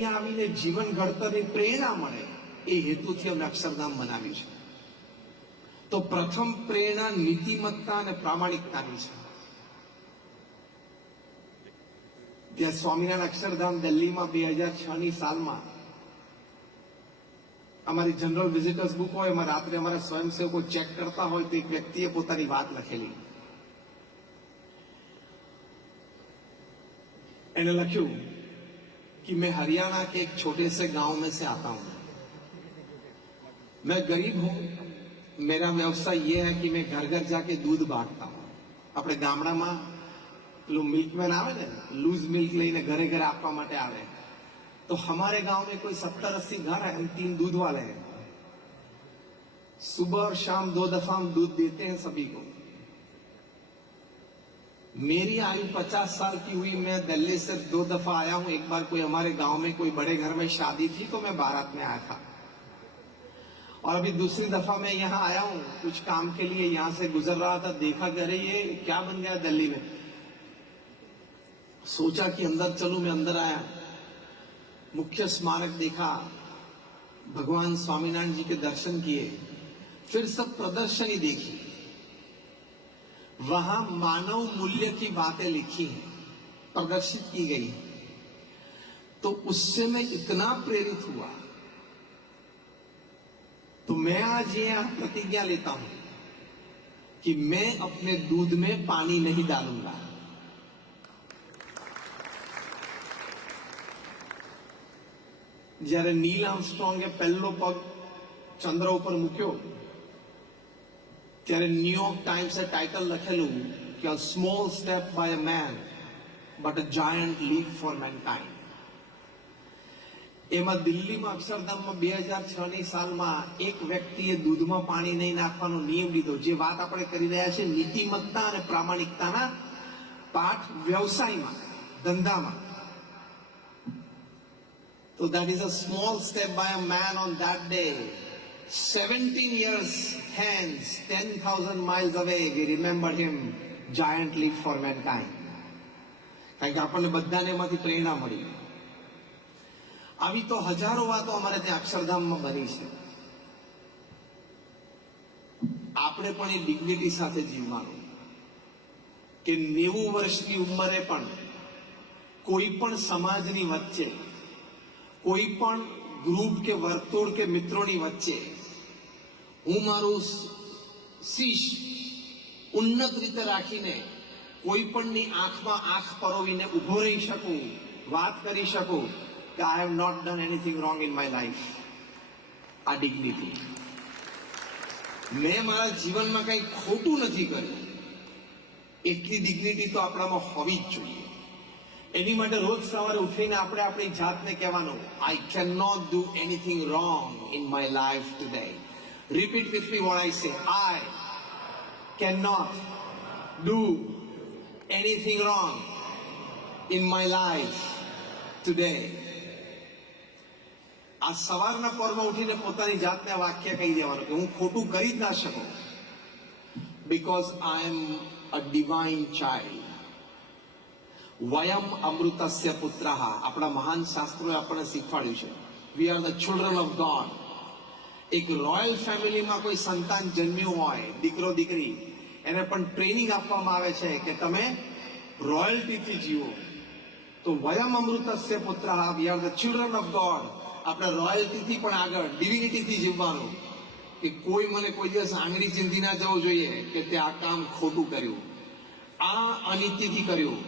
અહીંયા આવીને જીવન ઘડતરની પ્રેરણા મળે એ હેતુથી અમે અક્ષરધામ બનાવ્યું છે. તો પ્રથમ પ્રેરણા નીતિમત્તા અને પ્રામાણિકતાની છે. ત્યાં સ્વામિનારાયણ અક્ષરધામ દિલ્હીમાં 2006ની સાલમાં અમારી જનરલ વિઝિટર્સ બુક હોય, એમાં રાત્રે અમારા સ્વયંસેવકો ચેક કરતા હોય તો એક વ્યક્તિએ પોતાની વાત લખેલી. એને લખ્યું कि मैं हरियाणा के एक छोटे से गांव में से आता हूं. मैं गरीब हूं. मेरा व्यवसाय ये है कि मैं घर घर जाके दूध बांटता हूं. अपने गामડામાં પેલું મિલ્કમેન આવે ને, લૂઝ મિલ્ક લઈને ઘરે ઘરે આપવા માટે આવે. तो हमारे गांव में कोई 70-80 घर है, हम 3 दूध वाले हैं. सुबह और शाम 2 दफा हम दूध देते हैं सभी को. मेरी आयु 50 साल की हुई. मैं दिल्ली से 2 दफा आया हूं. एक बार कोई हमारे गांव में कोई बड़े घर में शादी थी तो मैं बारात में आया था, और अभी दूसरी दफा मैं यहाँ आया हूं कुछ काम के लिए. यहाँ से गुजर रहा था, देखा कि अरे ये क्या बन गया दिल्ली में. सोचा कि अंदर चलूं. मैं अंदर आया, मुख्य स्मारक देखा, भगवान स्वामीनारायण जी के दर्शन किए, फिर सब प्रदर्शनी देखी. वहां मानव मूल्य की बातें लिखी हैं, प्रदर्शित की गई है. तो उससे मैं इतना प्रेरित हुआ, तो मैं आज यह प्रतिज्ञा लेता हूं कि मैं अपने दूध में पानी नहीं डालूंगा. જ્યારે નીલ આર્મસ્ટ્રોંગે પહેલો પગ ચંદ્ર ઉપર મૂક્યો ત્યારે ન્યુયોર્ક ટાઈમ્સે ટાઇટલ લખેલું કે a small step by a man but a giant leap for mankind. એમાં દિલ્હીમાં અક્ષરધામમાં 2006ની સાલમાં એક વ્યક્તિએ દૂધમાં પાણી નહીં નાખવાનો નિયમ લીધો. જે વાત આપણે કરી રહ્યા છીએ નીતિમત્તા અને પ્રામાણિકતાના પાઠ વ્યવસાયમાં, ધંધામાં. So that is a small step by a man on that day. 17 years hence, 10,000 miles away, we remember him, giant leap for mankind. કારણ કે આપણને બધાને એમાંથી પ્રેરણા મળી. આવી તો હજારો વાતો અમારે ત્યાં અક્ષરધામમાં બની છે. આપણે પણ એ ડિગ્નિટી સાથે જીવવાનું કે 90 વર્ષની ઉંમરે પણ કોઈ પણ સમાજની વચ્ચે, કોઈ પણ ગ્રુપ કે વર્તુળ કે મિત્રોની વચ્ચે હું મારું શીશ ઉન્નત રીતે રાખીને કોઈ પણની આંખમાં આંખ પરોવીને ઉભો રહી શકું, વાત કરી શકું કે I have not done anything wrong in my life. આ ડિગ્નિટી. મેં મારા જીવનમાં કંઈ ખોટું નથી કર્યું, એટલી ડિગ્નિટી તો આપણામાં હોવી જ જોઈએ. એની માટે રોજ સવારે ઉઠીને આપણે આપણી જાતને કહેવાનું, I can not do anything wrong in my life today. Repeat with me what I say. I can not do anything wrong in my life today. આ સવારના પરમાં ઉઠીને પોતાની જાતને વાક્ય કહી દેવાનું કે હું ખોટું કરી જ ના શકું, because I am a divine child. વયમ અમૃતસ્ય પુત્રઃ. આપણા મહાન શાસ્ત્રોએ આપણને શીખવાડ્યું છે, we are the children of God. એક રોયલ ફેમિલીમાં કોઈ સંતાન જન્મ્યું હોય, દીકરો દીકરી, એને પણ ટ્રેનિંગ આપવામાં આવે છે કે તમે રોયલ્ટીથી જીવો. તો વયમ અમૃતસ્ય પુત્રઃ, we are the children of God. આપણે રોયલ્ટીથી પણ આગળ ડિવિનિટીથી જીવવાનું કે કોઈ મને કોઈ દિવસ આંગળી ચીંધી ના જવું જોઈએ કે તે આ કામ ખોટું કર્યું, આ અનીતિથી કર્યું,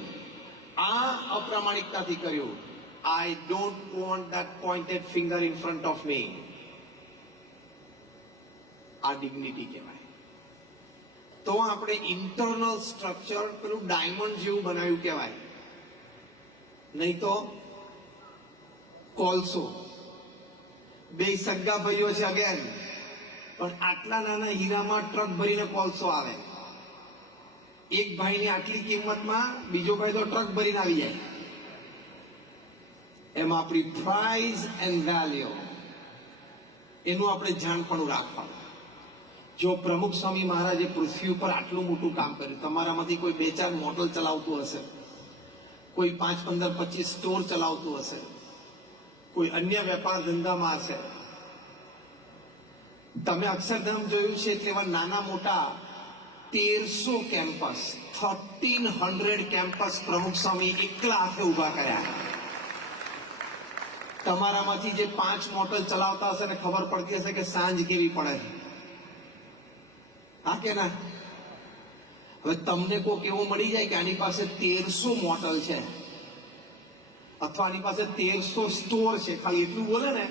આ અપ્રામાણિકતાથી કર્યું. I don't want that pointed finger in front of me. આ ડિગ્નિટી કહેવાય. તો આપણે ઇન્ટરનલ સ્ટ્રક્ચર પેલું ડાયમંડ જેવું બનાવ્યું કહેવાય. નહીં તો કોલસો. બે સગા ભાઈઓ છે અગેન, પણ આટલા નાના હીરામાં ટ્રક ભરીને કોલસો આવે. એક ભાઈની આટલી કિંમતમાં બીજો ભાઈ તો ટ્રક ભરીને આવી જાય. એમાં આપણી પ્રાઇઝ એન્ડ વેલ્યુ, એનું આપણે જાણપણું રાખવાનું. જો પ્રમુખ સ્વામી મહારાજે પૃથ્વી ઉપર આટલું મોટું કામ કર્યું, તમારામાંથી કોઈ 2-4 મોટલ ચલાવતું હશે, કોઈ 5, 15, 25 સ્ટોર ચલાવતું હશે, કોઈ અન્ય વેપાર ધંધામાં હશે. તમે અક્ષરધામ જોયું છે એટલે એવા નાના મોટા 1300 કેમ્પસ, 1300 કેમ્પસ પ્રમુખ સ્વામી એકલા હાથે ઉભા કર્યા. તમારામાંથી જે 5 મોટલ ચલાવતા હશે ને ખબર પડતી હશે કે સાંજ કેવી પડે છે. હા કે ના? હવે તમને કોઈક એવું મળી જાય કે આની પાસે 1300 મોટલ છે અથવા આની પાસે 1300 સ્ટોર છે, ખાલી એટલું બોલે ને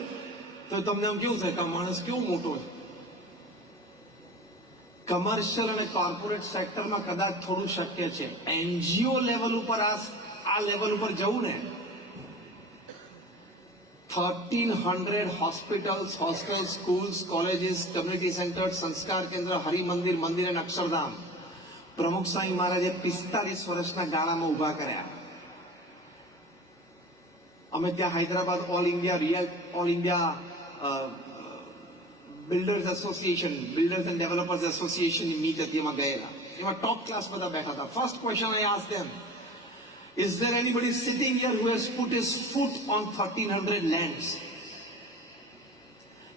તો તમને આમ કેવું થાય કે માણસ કેવો મોટો છે. કમર્શિયલ અને કોર્પોરેટ સેક્ટરમાં કદાચ થોડું શક્ય છે. એનજીઓ લેવલ ઉપર આ લેવલ ઉપર જવું ને, 1300 hospitals, hostel, schools, colleges, community centre, સંસ્કાર કેન્દ્ર, હરિમંદિર, મંદિર અને અક્ષરધામ પ્રમુખ સ્વામી મહારાજે 45 વર્ષના ગાળામાં ઉભા કર્યા. અમે ત્યાં Hyderabad all India builders association, builders and developers એસોસિએશનની મીટ હતી, એમાં ગયેલા. એમાં ટોપ ક્લાસ બધા બેઠા હતા. First question I asked them, is there anybody sitting here who has put his foot on 1300 lands?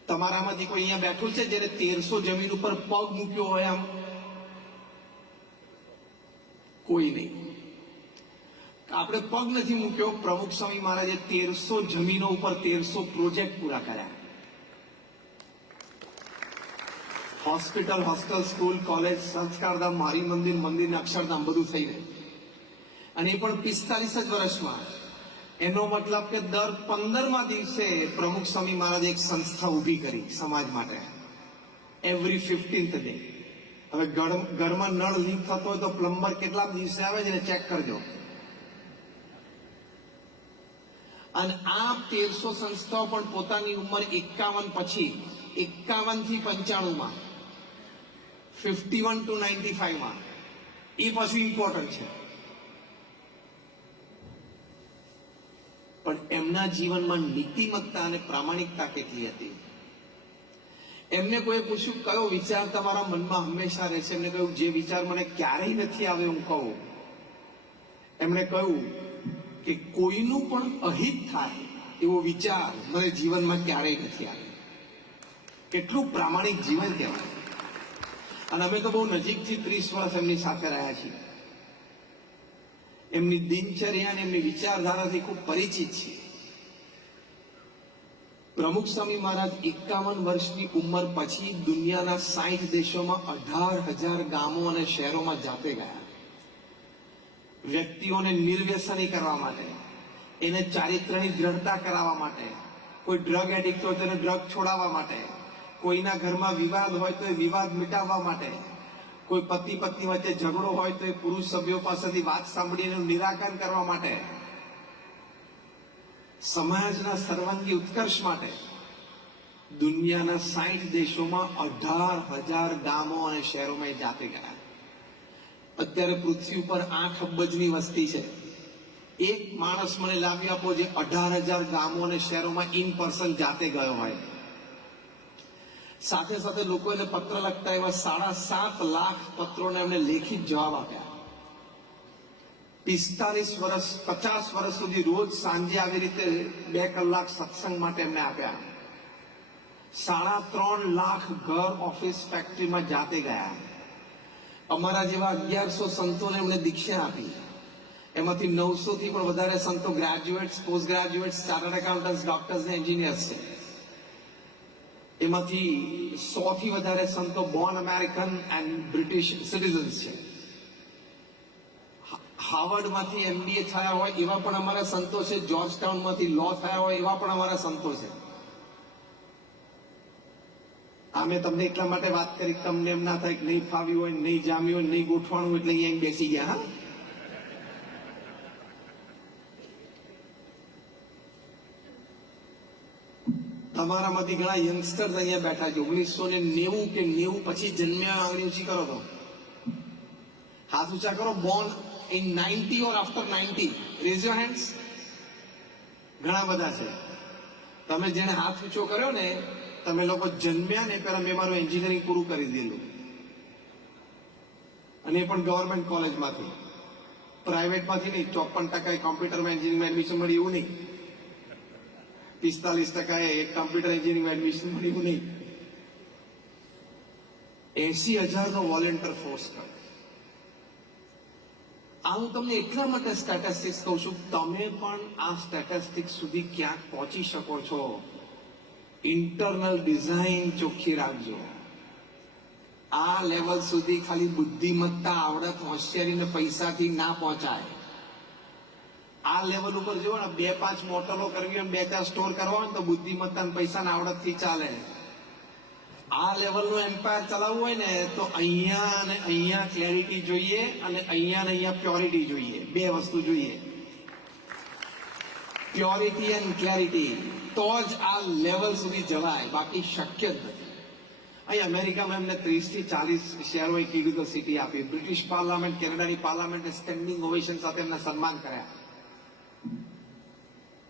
તમારામાંથી કોઈ અહીંયા બેઠું છે જેને 1300 જમીન ઉપર પગ મૂક્યો હોય? આમ કોઈ નહીં. આપણે પગ નથી મૂક્યો. પ્રમુખ સ્વામી મહારાજે 1300 જમીનો ઉપર 1300 પ્રોજેક્ટ પૂરા કર્યા. Hospital, hostel, school, college, Sanskardham, મારી મંદિર, મંદિર ને અક્ષરધામ બધું થઈ ગયું. અને એ પણ 45 જ વર્ષમાં. એનો મતલબ કે દર 15મા દિવસે પ્રમુખ સ્વામી મહારાજે એક સંસ્થા ઊભી કરી સમાજ માટે, એવરી 15th ડે. હવે ઘરમાં નળ લીક થતો હોય તો પ્લમ્બર કેટલા દિવસે આવે છે ને ચેક કરજો. અને આ 1300 સંસ્થાઓ પણ પોતાની ઉંમર 51 પછી, 51 થી 95માં, 51 to 95માં, એ પછી ઇમ્પોર્ટન્ટ છે. પણ એમના જીવનમાં નીતિમત્તા અને પ્રામાણિકતા કેટલી હતી. એમને કોઈ પૂછ્યું કયો વિચાર તમારા મનમાં હંમેશા રહેશે? એમને કહ્યું જે વિચાર મને ક્યારેય નથી આવ્યો હું કહું. એમણે કહ્યું કે કોઈનું પણ અહિત થાય એવો વિચાર મને જીવનમાં ક્યારેય નથી આવ્યો. કેટલું પ્રામાણિક જીવન કહેવાય. અને અમે તો બહુ નજીકથી 30 વર્ષ એમની સાથે રહ્યા છીએ. એમની દિનચર્યા અને એમની વિચારધારાથી ખૂબ પરિચિત છીએ. પ્રમુખ સ્વામી મહારાજ 51 વર્ષની ઉંમર પછી દુનિયાના 60 દેશોમાં 18,000 ગામો અને શહેરોમાં જાતે ગયા. વ્યક્તિઓને નિર્વ્યસની કરવા માટે, એને ચારિત્ર્યની દ્રઢતા કરાવવા માટે, કોઈ ડ્રગ એડિક્ટ હોય તો એને ડ્રગ છોડાવવા માટે, કોઈના ઘરમાં વિવાદ હોય તો એ વિવાદ મિટાવવા માટે, કોઈ પતિ પત્ની વચ્ચે ઝઘડો હોય તો એ પુરુષ સભ્યો પાસેથી વાત સાંભળીને નિરાકરણ કરવા માટે, સમાજના સર્વાંગી ઉત્કર્ષ માટે દુનિયાના 60 દેશોમાં 18,000 ગામો અને શહેરોમાં એ જાતે ગયા. અત્યારે પૃથ્વી ઉપર 8 અબજની વસ્તી છે. એક માણસ મને લાવી આપો જે 18,000 ગામો અને શહેરોમાં ઇન પર્સન જાતે ગયો હોય. સાથે સાથે લોકો એને પત્ર લખતા એવા 7.5 લાખ પત્રોને એમને લેખિત જવાબ આપ્યા. 45 વર્ષ 50 વર્ષ સુધી રોજ સાંજે આવી રીતે 2 કલાક સત્સંગ માટે એમને આપ્યા. 3.5 લાખ ઘર, ઓફિસ, ફેક્ટરીમાં જાતે ગયા. અમારા જેવા 1100 સંતોને એમને દીક્ષા આપી. એમાંથી 900 થી પણ વધારે સંતો graduates, post graduates, chartered accountants, doctors ને એન્જિનિયર્સ છે. એમાંથી 100 થી વધારે સંતો Born American and British citizens છે. હાર્વર્ડમાંથી MBA થયા હોય એવા પણ અમારા સંતો છે. જોર્જ ટાઉનમાંથી લો થયા હોય એવા પણ અમારા સંતો છે. આ મેં તમને એટલા માટે વાત કરી તમને એમ ના થાય કે નહીં ફાવ્યું હોય, નહીં જામ્યું હોય, નહીં ગોઠવાણું એટલે અહીંયા બેસી ગયા. હા, તમારામાંથી ઘણા યંગસ્ટર્સ અહીંયા બેઠા છે. 1990 કે 90 પછી જન્મ્યા. આંગળી ઊંચી કરો તો હાથ ઊંચા કરો. Born in 90 or after 90, raise your hands. ઘણા બધા છે. તમે જેને હાથ ઊંચો કર્યો ને, તમે લોકો જન્મ્યા ને પહેલા મેં મારું એન્જિનિયરિંગ પૂરું કરી દીધું. અને એ પણ ગવર્મેન્ટ કોલેજમાંથી, પ્રાઇવેટમાંથી નહીં. 54% કોમ્પ્યુટરમાં એન્જિનિયરિંગમાં એડમિશન મળી એવું નહીં. 45% એક કમ્પ્યુટર એન્જિનિયરિંગ એડમિશન મળ્યું નહીં. 80,000 નો વોલેન્ટિયર ફોર્સ કર્યો. આ હું તમને એટલા માટે સ્ટેટિસ્ટિક્સ કહું છું, તમે પણ આ સ્ટેટિસ્ટિક્સ સુધી ક્યાંક પહોંચી શકો છો. ઇન્ટરનલ ડિઝાઇન ચોખ્ખી રાખજો. આ લેવલ સુધી ખાલી બુદ્ધિમત્તા, આવડત, હોશિયારી ને પૈસાથી ના પહોંચાય. આ લેવલ ઉપર જો ને 2-5 મોટરો કરવી અને 2-4 સ્ટોર કરવા હોય ને તો બુદ્ધિમત્તા, પૈસા ને આવડત થી ચાલે. આ લેવલ નું એમ્પાયર ચલાવવું હોય ને તો અહીંયા અને અહીંયા ક્લેરિટી જોઈએ અને અહીંયા પ્યોરિટી જોઈએ. 2 વસ્તુ જોઈએ, પ્યોરિટી એન્ડ ક્લેરિટી. તો જ આ લેવલ સુધી જવાય, બાકી શક્ય જ નથી. અહીં અમેરિકામાં એમને 30 થી 40 શહેરોએ કીધું તો સિટી આપી. બ્રિટિશ પાર્લામેન્ટ, કેનેડાની પાર્લામેન્ટે સ્ટેન્ડિંગ ઓવેશન સાથે એમને સન્માન કર્યા.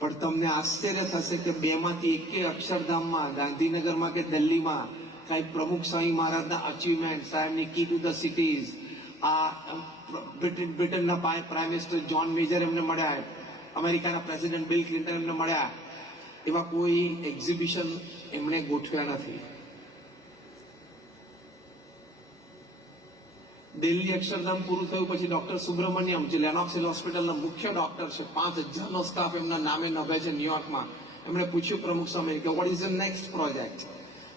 પણ તમને આશ્ચર્ય થશે કે 2 માંથી એકે અક્ષરધામમાં, ગાંધીનગરમાં કે દિલ્હીમાં કઈ પ્રમુખ સ્વામી મહારાજના અચીવમેન્ટ, સાહેબની કી ટુ ધ સિટીઝ, આ બ્રિટનના પ્રાઇમ મિનિસ્ટર જ્હોન મેજર એમને મળ્યા, અમેરિકાના પ્રેસિડેન્ટ બિલ ક્લિન્ટન એમને મળ્યા, એવા કોઈ એક્ઝિબિશન એમણે ગોઠવ્યા નથી. દિલ્હી અક્ષરધામ પૂરું થયું પછી ડોક્ટર સુબ્રમણ્યમ, જે લેનોક્સિલ હોસ્પિટલના મુખ્ય ડોક્ટર છે, 5,000 નો સ્ટાફ એમના નામે નભે છે ન્યુયોર્કમાં. એમણે પૂછ્યું પ્રમુખ સ્વામી કે what is the next project.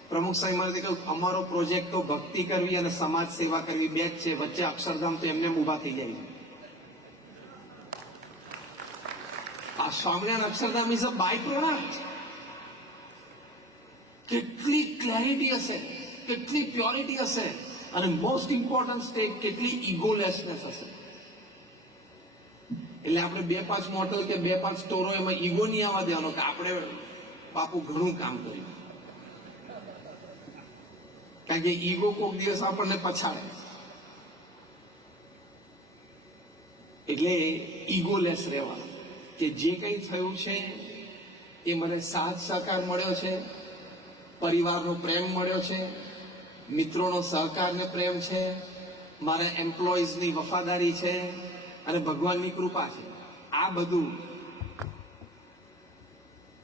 પ્રમુખ સ્વામી મહારાજે કહ્યું અમારો પ્રોજેક્ટ તો ભક્તિ કરવી અને સમાજ સેવા કરવી 2 જ છે, વચ્ચે અક્ષરધામ તો એમને ઉભા થઈ જાય. આ Swaminarayan Akshardham is a by product. કેટલી ક્લેરિટી હશે, કેટલી પ્યોરિટી હશે, અને મોસ્ટ ઇમ્પોર્ટન્ટ સ્ટેપ કેટલી ઇગોલેસનેસ હશે. એટલે આપણે 2-5 મોટલ કે 2-5 સ્ટોરો એમાં ઈગો નહીં આવવા દેવાનો કે આપણે બાપુ ઘણું કામ કર્યું. કારણ કે ઈગો કોઈક દિવસ આપણને પછાડે. એટલે ઈગોલેસ રહેવાનું કે જે કંઈ થયું છે એ મને સાથ સહકાર મળ્યો છે, પરિવારનો પ્રેમ મળ્યો છે, મિત્રોનો સહકાર ને પ્રેમ છે, મારા એમ્પ્લોઈઝની વફાદારી છે અને ભગવાનની કૃપા છે. આ બધું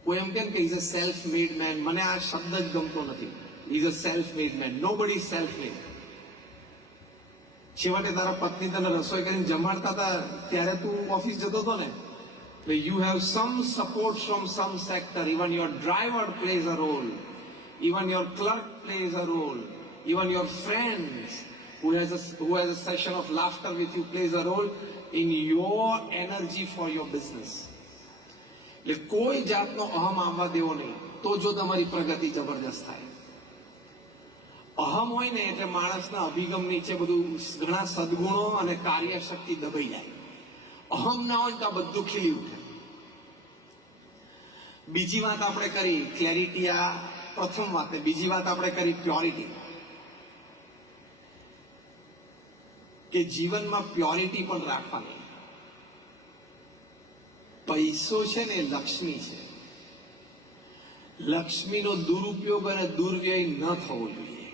કોઈ એમ કેમ કે is a self made main, મને આ શબ્દ જ ગમતો નથી. Is a self made main. Nobody self made. છેવટે તારા પત્ની તને રસોઈ કરીને જમાડતા હતા ત્યારે તું ઓફિસ જતો હતો ને. You have some support from some sector. Even your driver plays a role, even your clerk plays a role, even your friends who has a session of laughter with you plays a role in your energy for your business. એટલે કોઈ જાતનો અહમ આવવા દેવો નહીં, તો જો તમારી પ્રગતિ જબરદસ્ત થાય. અહમ હોય ને એટલે માણસના અભિગમ નીચે બધું ઘણા સદગુણો અને કાર્યશક્તિ દબાઈ જાય. અહમ ના હોય તો આ બધું ખીલી ઉઠે. બીજી વાત આપણે કરી ક્લેરિટી, આ પ્રથમ વાત. બીજી વાત આપણે કરી પ્યોરિટી, કે જીવનમાં પ્યોરિટી પણ રાખવાની. પૈસો છે ને એ લક્ષ્મી છે. લક્ષ્મીનો દુરુપયોગ અને દુર્વ્યય ન થવો જોઈએ.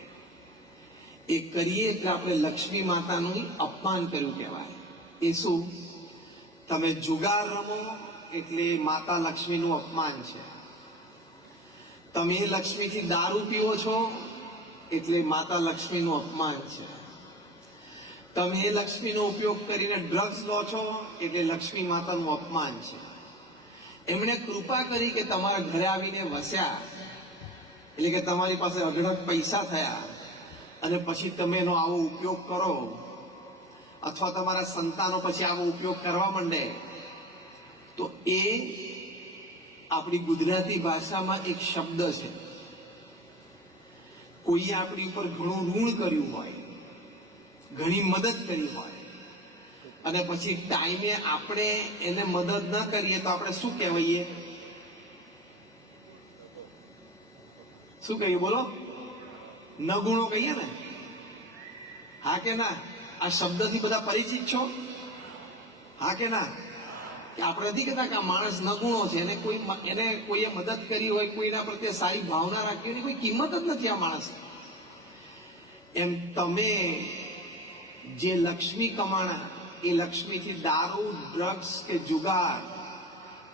એ કરીએ એટલે આપણે લક્ષ્મી માતાનું અપમાન કર્યું કહેવાય. એ શું? તમે જુગાર રમો એટલે માતા લક્ષ્મીનું અપમાન છે. તમે લક્ષ્મીથી દારૂ પીવો છો એટલે માતા લક્ષ્મીનું અપમાન છે. તમે એ લક્ષ્મીનો ઉપયોગ કરીને ડ્રગ્સ લો છો એટલે લક્ષ્મી માતાનું અપમાન છે. એમણે કૃપા કરી કે તમારા ઘરે આવીને વસ્યા, એટલે કે તમારી પાસે અઢળક પૈસા થયા, અને પછી તમે એનો આવો ઉપયોગ કરો, અથવા તમારા સંતાનો પછી આવો ઉપયોગ કરવા માંડે, તો એ આપણી ગુજરાતી ભાષામાં એક શબ્દ છે. કોઈએ આપણી ઉપર ઘણું ઋણ કર્યું હોય, ઘણી મદદ કરી હોય, અને પછી ટાઈમે આપણે એને મદદ ન કરીએ તો આપણે શું કહેવાઈએ? શું કહીએ બોલો? નગુણો કહીએ ને. હા કે ના? આ શબ્દથી બધા પરિચિત છો? હા કે ના? કે આપણે નથી કહેતા કે આ માણસ નગુણો છે, એને કોઈએ મદદ કરી હોય, કોઈના પ્રત્યે સારી ભાવના રાખી હોય, કોઈ કિંમત જ નથી આ માણસ. એમ તમે જે લક્ષ્મી કમાણા, એ લક્ષ્મીથી દારૂ, ડ્રગ્સ કે જુગાર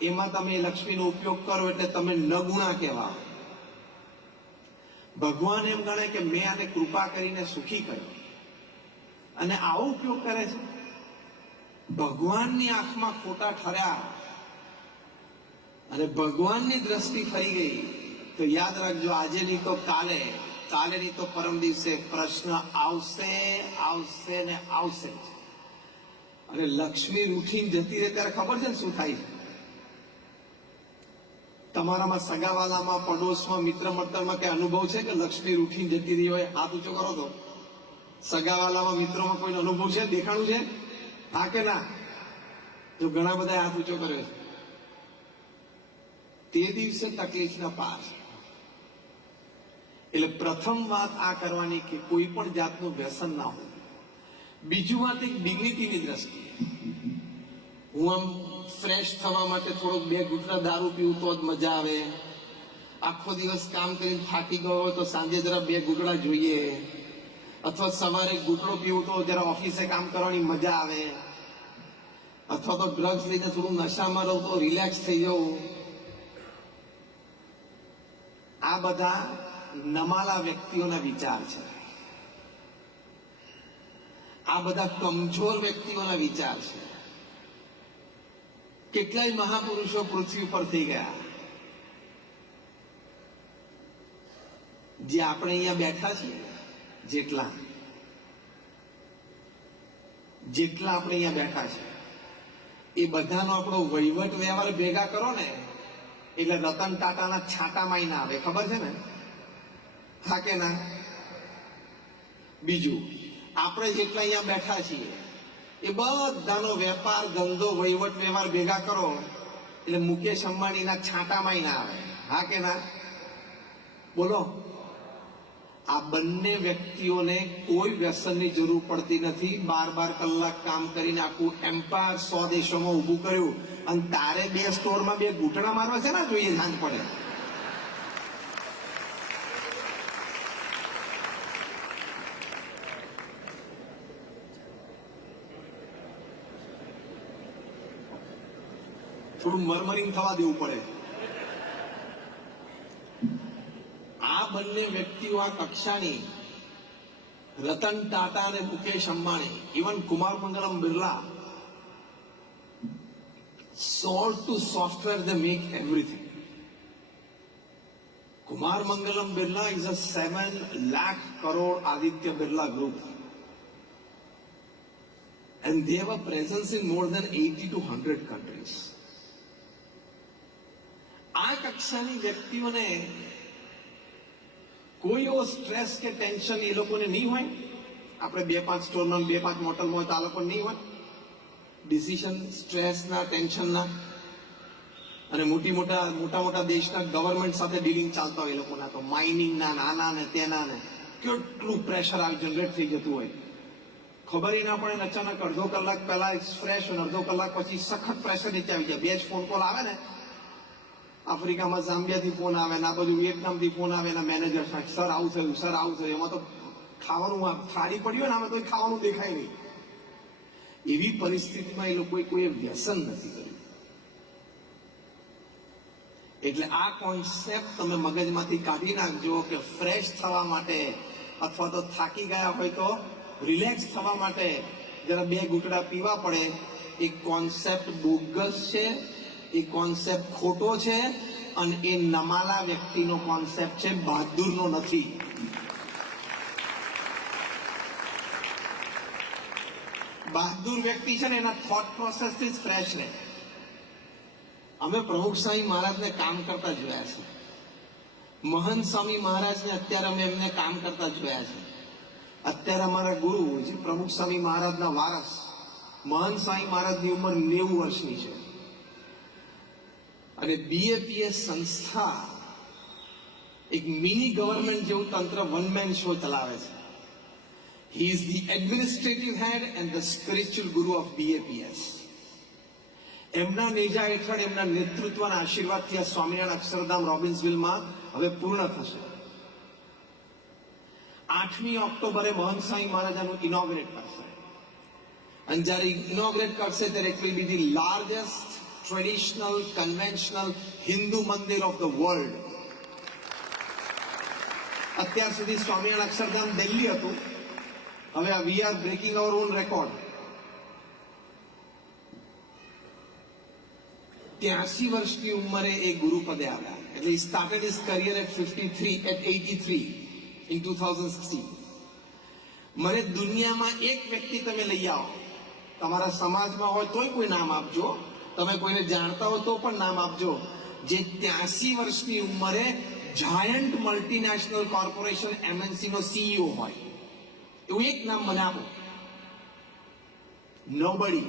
એમાં તમે લક્ષ્મીનો ઉપયોગ કરો એટલે તમે નગુણા કહેવાઓ. ભગવાન એમ ગણે કે મેં આને કૃપા કરીને સુખી કર્યો અને આવો ઉપયોગ કરે છે. ભગવાનની આંખમાં ખોટા ઠર્યા અને ભગવાનની દ્રષ્ટિ ફરી ગઈ તો યાદ રાખજો, આજે નહીં તો કાલે, કાલે નહીં તો પરમ દિવસે પ્રશ્ન આવશે, આવશે ને આવશે. અને લક્ષ્મી રૂઠીને જતી રહે ત્યારે ખબર છે ને શું થાય છે? તમારામાં સગાવાલામાં, પડોશમાં, મિત્ર મંડળમાં કઈ અનુભવ છે કે લક્ષ્મી રૂઠીને જતી રહી હોય? હાથ ઊંચો કરો તો. સગાવાલામાં, મિત્રોમાં કોઈનો અનુભવ છે? દેખાણું છે? હા કે ના? જો ઘણા બધા હાથ ઊંચો કર્યો છે. તે દિવસે તકલીફના પાર. એટલે પ્રથમ વાત આ કરવાની કે કોઈ પણ જાતનું વ્યસન ના હોય. બીજું વાત એક ડિગ્નિટીની દ્રષ્ટિએ, હું આમ ફ્રેશ થવા માટે થોડોક 2 ઘૂંટડા દારૂ પીવું તો જ મજા આવે. આખો દિવસ કામ કરીને થાકી ગયો હોય તો સાંજે જરા 2 ઘૂંટડા જોઈએ. અથવા સવારે ઘૂંટડો પીવું તો જરા ઓફિસે કામ કરવાની મજા આવે. અથવા તો ડ્રગ્સ લઈને થોડું નશામાં રહું તો રિલેક્સ થઈ જવું. આ બધા નમાલા વ્યક્તિઓના વિચાર છે. આ બધા કમજોર વ્યક્તિઓના વિચાર છે. કેટલાય મહાપુરુષો પૃથ્વી પર થઈ ગયા, જે આપણે અહીંયા બેઠા છીએ જેટલા આપણે અહીંયા બેઠા છે એ બધાનો આપણો વહીવટ વ્યવહાર ભેગા કરો ને એટલે રતન ટાટાના છાંટામાં ના આવે. ખબર છે ને? હા કે ના? બીજું, આપણે જેટલા અહીંયા બેઠા છીએ એ બધાનો વેપાર, ધંધો, વહીવટ વ્યવહાર ભેગા કરો એટલે મુકેશ અંબાણીના છાંટામાં ના આવે. હા કે ના? બોલો. આ બંને વ્યક્તિઓને કોઈ વ્યસનની જરૂર પડતી નથી. 12 કલાક કામ કરીને આખું એમ્પાયર 100 દેશોમાં ઊભું કર્યું અને તારે 2 સ્ટોરમાં 2 ઘૂંટણા મારવા છે ને જોઈએ સાંજ પડે. થોડું મરમરિંગ થવા દેવું પડે. આ બંને વ્યક્તિઓ આ કક્ષાની, રતન ટાટા અને Mukesh Ambani, even Kumar Mangalam Birla, sold to software, they make everything. Kumar Mangalam Birla is a 7 lakh crore Aditya Birla group. And they have a presence in more than 80 to 100 countries. આ કક્ષાની વ્યક્તિઓને કોઈ એવો સ્ટ્રેસ કે ટેન્શન એ લોકોને નહીં હોય. આપણે 2-5 સ્ટોરમાં, 2-5 મોટલમાં હોય તો આ લોકો નહીં હોય ડિસિઝન સ્ટ્રેસના, ટેન્શનના. અને મોટા દેશના ગવર્મેન્ટ સાથે ડીલિંગ ચાલતા હોય એ લોકોના તો માઇનિંગના, નાના ને તેના ને કેટલું પ્રેશર જનરેટ થઈ જતું હોય. ખબર ના પડે ને અચાનક અડધો કલાક પહેલા ફ્રેશ અને અડધો કલાક પછી સખત પ્રેશર નીચે આવી જાય. 2 જ ફોન કોલ આવે ને, આફ્રિકામાં ઝામ્બિયાથી ફોન આવે ને, આ બધું વિયેટનામથી ફોન આવે ને, મેનેજર સર આવું થયું, સર આવું થયું. એમાં તો ખાવાનું થાળી પડી હોય ને આમાં તો ખાવાનું દેખાય નહીં. એવી પરિસ્થિતિમાં એ લોકોએ કોઈ વ્યસન નથી કર્યું. એટલે આ કોન્સેપ્ટ તમે મગજમાંથી કાઢી નાખજો કે ફ્રેશ થવા માટે અથવા તો થાકી ગયા હોય તો રિલેક્સ થવા માટે જરા 2 ઘૂંટડા પીવા પડે. એ કોન્સેપ્ટ બોગસ છે, એ કોન્સેપ્ટ ખોટો છે અને એ નમાલા વ્યક્તિનો કોન્સેપ્ટ છે, બહાદુરનો નથી. બહાદુર વ્યક્તિ છે ને એના થોટ પ્રોસેસ થી જ ફ્રેશ રહે. અમે પ્રમુખ સ્વામી મહારાજને કામ કરતા જોયા છે. મહંત સ્વામી મહારાજને અત્યારે અમે એમને કામ કરતા જોયા છે. અત્યારે અમારા ગુરુ જે પ્રમુખ સ્વામી મહારાજના વારસ મહંત સ્વામી મહારાજની ઉંમર 90 વર્ષની છે અને BAPS સંસ્થા એક મિની ગવર્મેન્ટ જેવું તંત્ર વન મેન શો ચલાવે છે. He is the administrative head and the spiritual guru of BAPS. એમના નેજા હેઠળ, એમના નેતૃત્વના આશીર્વાદથી આ સ્વામિનારાયણ અક્ષરધામ રોબિન્સવિલમાં હવે પૂર્ણ થશે. 8મી ઓક્ટોબરે મહંત સ્વામી મહારાજાનું ઇનોગ્રેટ કરશે અને જ્યારે ઇનોગ્રેટ કરશે ત્યારે it will be the largest traditional, conventional Hindu mandir of the world. અત્યાર સુધી સ્વામિનારાયણ અક્ષરધામ દિલ્હી હતું, હવે we are breaking our own record. 83 વર્ષની ઉંમરે એ ગુરુ પદે આવ્યા. એટલે he started his career at 83 in 2016. મને દુનિયામાં એક વ્યક્તિ તમે લઈ આવો, તમારા સમાજમાં હોય તોય કોઈ નામ આપજો, તમે કોઈને જાણતા હો તો પણ નામ આપજો, જે 83 વર્ષની ઉંમરે જાયન્ટ મલ્ટીનેશનલ કોર્પોરેશન એમએનસી નો સીઈઓ હોય, એવું એક નામ મને આપો. નોબડી.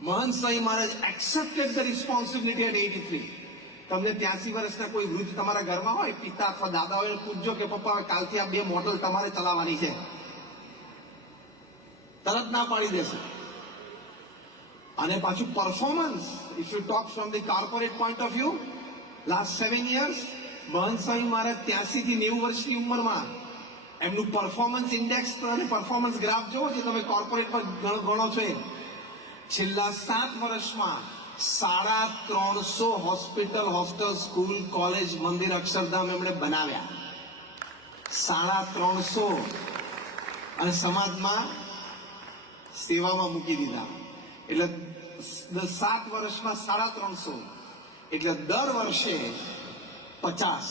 મહંત Swami Maharaj accepted the responsibility at 83. તમને 83 વર્ષના કોઈ વૃદ્ધ તમારા ઘરમાં હોય, પિતા અથવા દાદા હોય, પૂછજો કે પપ્પા કાલથી આ 2 મોડલ તમારે ચલાવવાની છે, તરત ના પાડી દેશે. અને પાછું performance, if you talk from the corporate point of view, last 7 years મહંત સ્વામી મહારાજ 83 થી 90 વર્ષની ઉંમરમાં એમનું પરફોર્મન્સ ઇન્ડેક્સ અને પરફોર્મન્સ ગ્રાફ જોવો, જે તમે કોર્પોરેટ પર ગણો છો, છેલ્લા 7 વર્ષમાં 350 હોસ્પિટલ, હોસ્ટેલ, સ્કૂલ, કોલેજ, મંદિર, અક્ષરધામ એમણે બનાવ્યા. 350. અને સમાજમાં સેવામાં મૂકી દીધા. એટલે 7 વર્ષમાં 350, એટલે દર વર્ષે 50.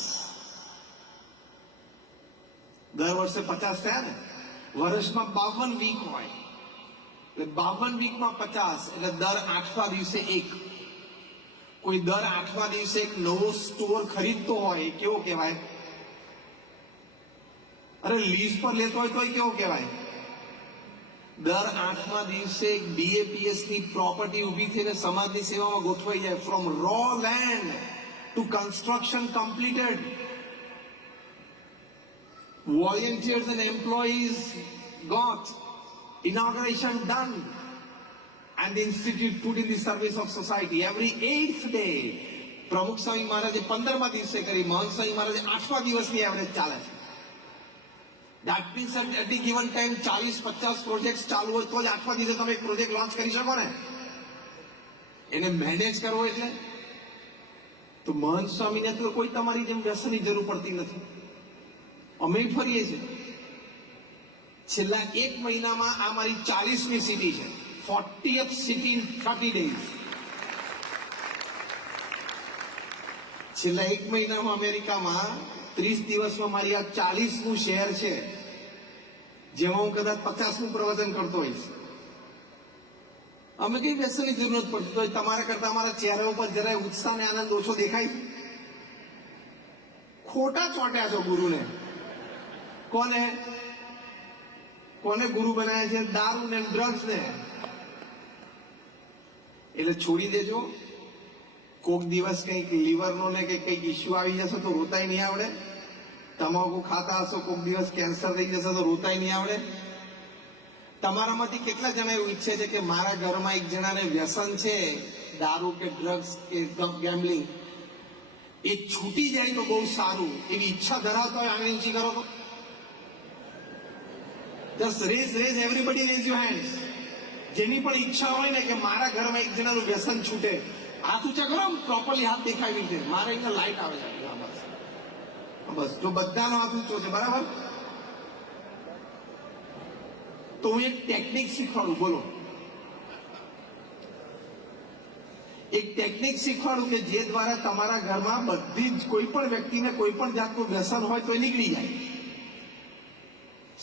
દર વર્ષે 50 થયા ને. વર્ષમાં 52 વીક હોય, એટલે 52 વીકમાં 50, એટલે દર 8મા દિવસે એક. કોઈ દર 8મા દિવસે એક નવો સ્ટોર ખરીદતો હોય, એ કેવો કહેવાય? અરે લીઝ પર લેતો હોય તોય કેવો કહેવાય? દર 8મા દિવસે એક BAPS ની પ્રોપર્ટી ઊભી થઈને સમાજની સેવામાં ગોઠવાઈ જાય. From raw land to construction completed. Volunteers and employees got inauguration done and the institute put in the service of society. Every 8th day પ્રમુખ સ્વામી મહારાજે 15મા દિવસે કરી, મહંત સ્વામી મહારાજે 8મા દિવસની એવરેજ ચાલે છે. That means at any given time 40-50 project ચાલુ હોય તો જ 8મા દિવસે તમે એક પ્રોજેક્ટ લોન્ચ કરી શકો ને. એને મેનેજ કરવો એટલે તો મહંત સ્વામીને તો કોઈ તમારી જેમ વ્યસનની જરૂર પડતી નથી. અમે ફરીએ છીએ. છેલ્લા 1 મહિનામાં આ મારી 40મી સિટી છે, 40th સિટી in 30 days. છેલ્લા 1 મહિનામાં અમેરિકામાં 30 દિવસમાં મારી આ 40મું શહેર છે, જેમાં હું કદાચ 50મું પ્રવચન કરતો હોઈશ. અમે કઈ વ્યસનની જરૂર નથી પડતી. તો તમારા કરતા અમારા ચહેરા ઉપર જરાય ઉત્સાહ ને આનંદ ઓછો દેખાય. ખોટા ચોટ્યા છો ગુરુને. કોને ગુરુ બનાવ્યા છે? દારૂ ને ડ્રગ્સ ને. એટલે છોડી દેજો. કોક દિવસ કંઈક લીવરનો ને કે કંઈક ઇસ્યુ આવી જશે તો રોતાય નહીં આવડે. તમાકુ ખાતા હશો, કોક દિવસ કેન્સર થઈ જશે તો રોતાય નહીં આવડે. તમારામાંથી કેટલા જણા એવું ઈચ્છે છે કે મારા ઘરમાં એક જણાને વ્યસન છે, દારૂ કે ડ્રગ્સ કે ગેમ્બલિંગ, એ છૂટી જાય તો બહુ સારું, એવી ઈચ્છા ધરાવતા હોય? આંગળી ઊંચી કરો તો. Just raise, everybody raise your hands. જેની પણ ઈચ્છા હોય ને કે મારા ઘરમાં એક જણાનું વ્યસન છૂટે, હાથ ઊંચા કરો. પ્રોપરલી હાથ દેખાવી છે. મારે અહીંયા લાઈટ આવે છે. બસ, જો બધાનો હાથ ઊંચો છે, બરાબર. તો હું એક ટેકનિક શીખવાડું. બોલો. એક ટેકનિક શીખવાડું કે જે દ્વારા તમારા ઘરમાં બધી જ કોઈ પણ વ્યક્તિને કોઈ પણ જાતનું વ્યસન હોય તો નીકળી જાય.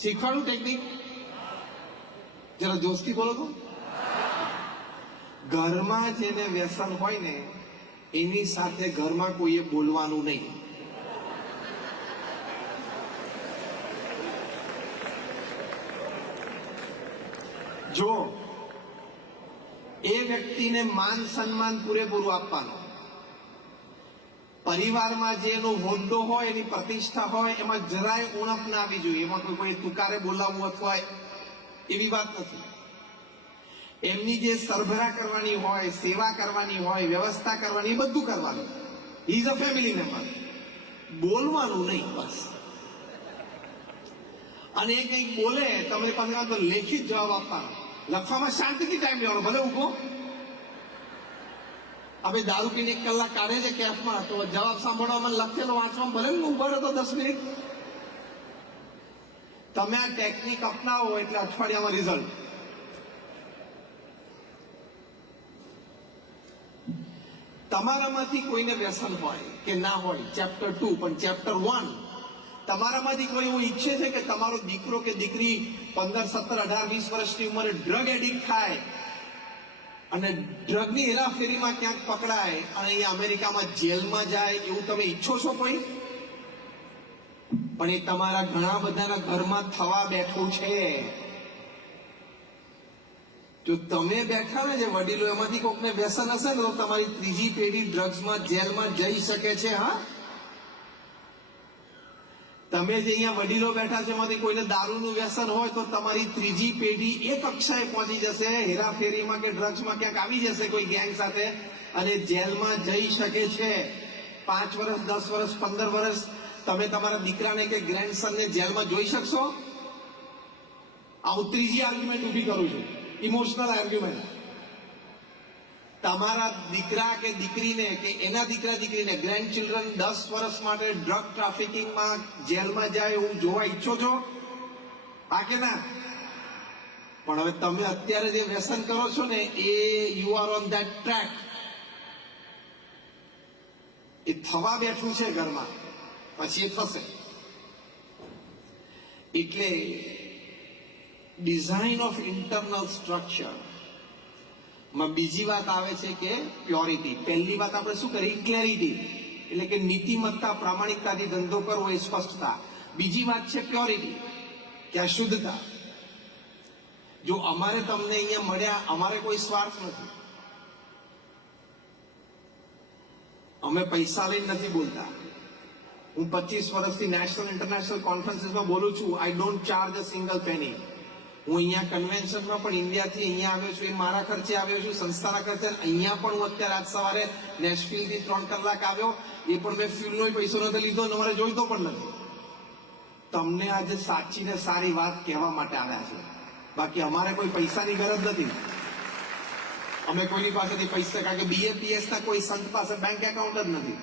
શીખવાડું ટેકનિક? જરા જોશથી બોલો તો. ઘરમાં જેને વ્યસન હોય ને એની સાથે ઘરમાં કોઈએ બોલવાનું નહીં. જો એ વ્યક્તિને માન સન્માન પૂરેપૂરું આપવાનું. પરિવારમાં જે એનો હોદ્દો હોય, એની પ્રતિષ્ઠા હોય, એમાં જરાય ઉણપ ના આવી જોઈએ. એમાં કોઈ તુકારે બોલાવવું અથવા એવી વાત નથી. એમની જે સરભરા કરવાની હોય, સેવા કરવાની હોય, વ્યવસ્થા કરવાની, એ બધું કરવાનું. He is a family member. બોલવાનું નહીં, બસ. અને એ કંઈક બોલે તમારી પાસે તો લેખિત જવાબ આપવાનો. લખવામાં શાંતિથી ટાઈમ લેવાનો, ભલે ઉભો. હવે દારૂ પીને 1 કલાક કાઢે છે કેફમાં, તો જવાબ સાંભળવામાં લખેલો વાંચવામાં ભલે ને ઉભો હતો 10 મિનિટ. તમે આ ટેકનિક અપનાવો એટલે અઠવાડિયામાં રિઝલ્ટ. તમારામાંથી કોઈને વ્યસન હોય કે ના હોય, ચેપ્ટર 2, પણ ચેપ્ટર 1 તમારામાંથી કોઈ એવું ઈચ્છે છે કે તમારો દીકરો કે દીકરી 15, 17, 18, 20 વર્ષની ઉંમરે ડ્રગ એડિક્ટ થાય અને ડ્રગની હેરાફેરીમાં ક્યાંક પકડાય અને અહીંયા અમેરિકામાં જેલમાં જાય, એવું તમે ઈચ્છો છો કોઈ? પણ એ તમારા ઘણા બધાના ઘરમાં થવા બેઠું છે. જો તમે બેઠા ને જે વડીલો, એમાંથી કોકને વ્યસન હશે ને તો તમારી ત્રીજી પેઢી ડ્રગ્સમાં જેલમાં જઈ શકે છે. હા, તમે જે અહીંયા વડીલો બેઠા છે એમાંથી કોઈને દારૂનું વ્યસન હોય તો તમારી ત્રીજી પેઢી એ કક્ષાએ પહોંચી જશે, હેરાફેરીમાં કે ડ્રગ્સમાં ક્યાંક આવી જશે કોઈ ગેંગ સાથે અને જેલમાં જઈ શકે છે. 5 વર્ષ, 10 વર્ષ, 15 વર્ષ તમે તમારા દીકરાને કે ગ્રેન્ડસનને જેલમાં જોઈ શકશો? આ હું ત્રીજી આર્ગ્યુમેન્ટ ઊભી કરું છું, ઇમોશનલ આર્ગ્યુમેન્ટ. તમારા દીકરા કે દીકરીને કે એના દીકરા દીકરીને, ગ્રેન્ડ ચિલ્ડ્રન 10 વર્ષ માટે ડ્રગ ટ્રાફિકિંગમાં જેલમાં જાય એવું જોવા ઈચ્છો છો? હા કે ના? પણ હવે તમે અત્યારે જે વ્યસન કરો છો ને એ you are on that track. એ થવા બેઠું છે ઘરમાં, પછી એ થશે. એટલે ડિઝાઇન ઓફ ઇન્ટરનલ સ્ટ્રક્ચર માં બીજી વાત આવે છે કે પ્યોરિટી. પહેલી વાત આપણે શું કરી? ક્લેરિટી, એટલે કે નીતિમત્તા, પ્રામાણિકતાથી ધંધો કરવો, એ સ્પષ્ટતા. બીજી વાત છે પ્યોરિટી, કે આ શુદ્ધતા. જો અમારે તમને અહીંયા મળ્યા, અમારે કોઈ સ્વાર્થ નથી, અમે પૈસા લઈને નથી બોલતા. હું 25 વર્ષથી નેશનલ ઇન્ટરનેશનલ કોન્ફરન્સીસમાં બોલું છું. I don't charge a single penny. હું અહીંયા કન્વેન્શનમાં પણ ઇન્ડિયાથી અહીંયા આવ્યો છું, એ મારા ખર્ચે આવ્યો છું, સંસ્થાના ખર્ચે. અહીંયા પણ હું અત્યારે આજ સવારે નેશફિલ્ડથી 3 કલાક આવ્યો, એ પણ મેં ફ્યુલનો પૈસો નથી લીધો, અમારે જોઈતો પણ નથી. તમને આજે સાચી ને સારી વાત કહેવા માટે આવ્યા છે. બાકી અમારે કોઈ પૈસાની ગરજ નથી. અમે કોઈની પાસેથી પૈસા, કારણ કે BAPS ના કોઈ સંત પાસે બેંક એકાઉન્ટ જ નથી.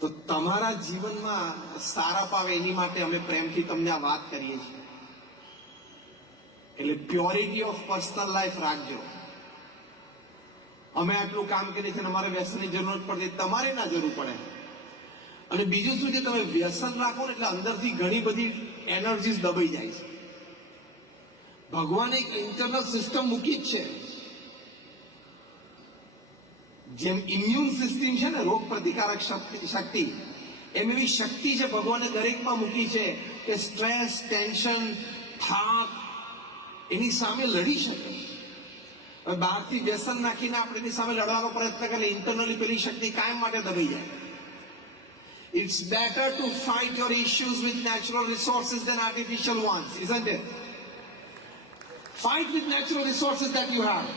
તો તમારા જીવનમાં સારા પાવે એની માટે અમે પ્રેમથી તમને આ વાત કરીએ છીએ. એટલે પ્યોરિટી ઓફ પર્સનલ લાઈફ રાખજો. અમે આટલું કામ કરીએ છીએ, અમારે વ્યસનની જરૂર પડતી, તમારે ના જરૂર પડે. અને બીજું શું છે, તમે વ્યસન રાખો ને એટલે અંદરથી ઘણી બધી એનર્જીસ દબાઈ જાય છે. ભગવાને એક ઇન્ટરનલ સિસ્ટમ મૂકી જ છે. જેમ ઇમ્યુન સિસ્ટમ છે ને, રોગ પ્રતિકારક શક્તિ, એમ એવી શક્તિ છે ભગવાને દરેકમાં મૂકી છે કે સ્ટ્રેસ, ટેન્શન, થાક એની સામે લડી શકે. હવે બહારથી વ્યસન નાખીને આપણે એની સામે લડવાનો પ્રયત્ન કરીએ, ઇન્ટરનલી પેલી શક્તિ કાયમ માટે દબાઈ જાય. It's better to fight your issues with natural resources than artificial ones, isn't it? Fight with natural resources that you have.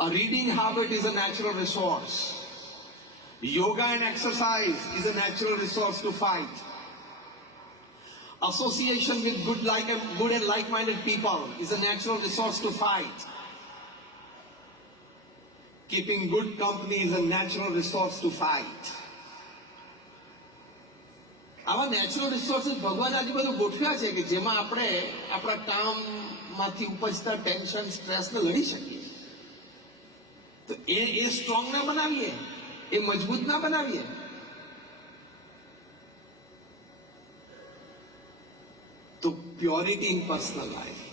A reading habit is a natural resource. Yoga and exercise is a natural resource to fight. Association with good and like-minded people is a natural resource to fight. Keeping good company is a natural resource to fight. આવા natural resources ભગવાન આજે બધું ગોઠવ્યા છે કે જેમાં આપણે આપણા કામમાંથી ઉપજતા tension, સ્ટ્રેસને લડી શકીએ. તો એ સ્ટ્રોંગ ના બનાવીએ, એ મજબૂત ના બનાવીએ. તો પ્યોરિટી ઇન પર્સનલ લાઈફ.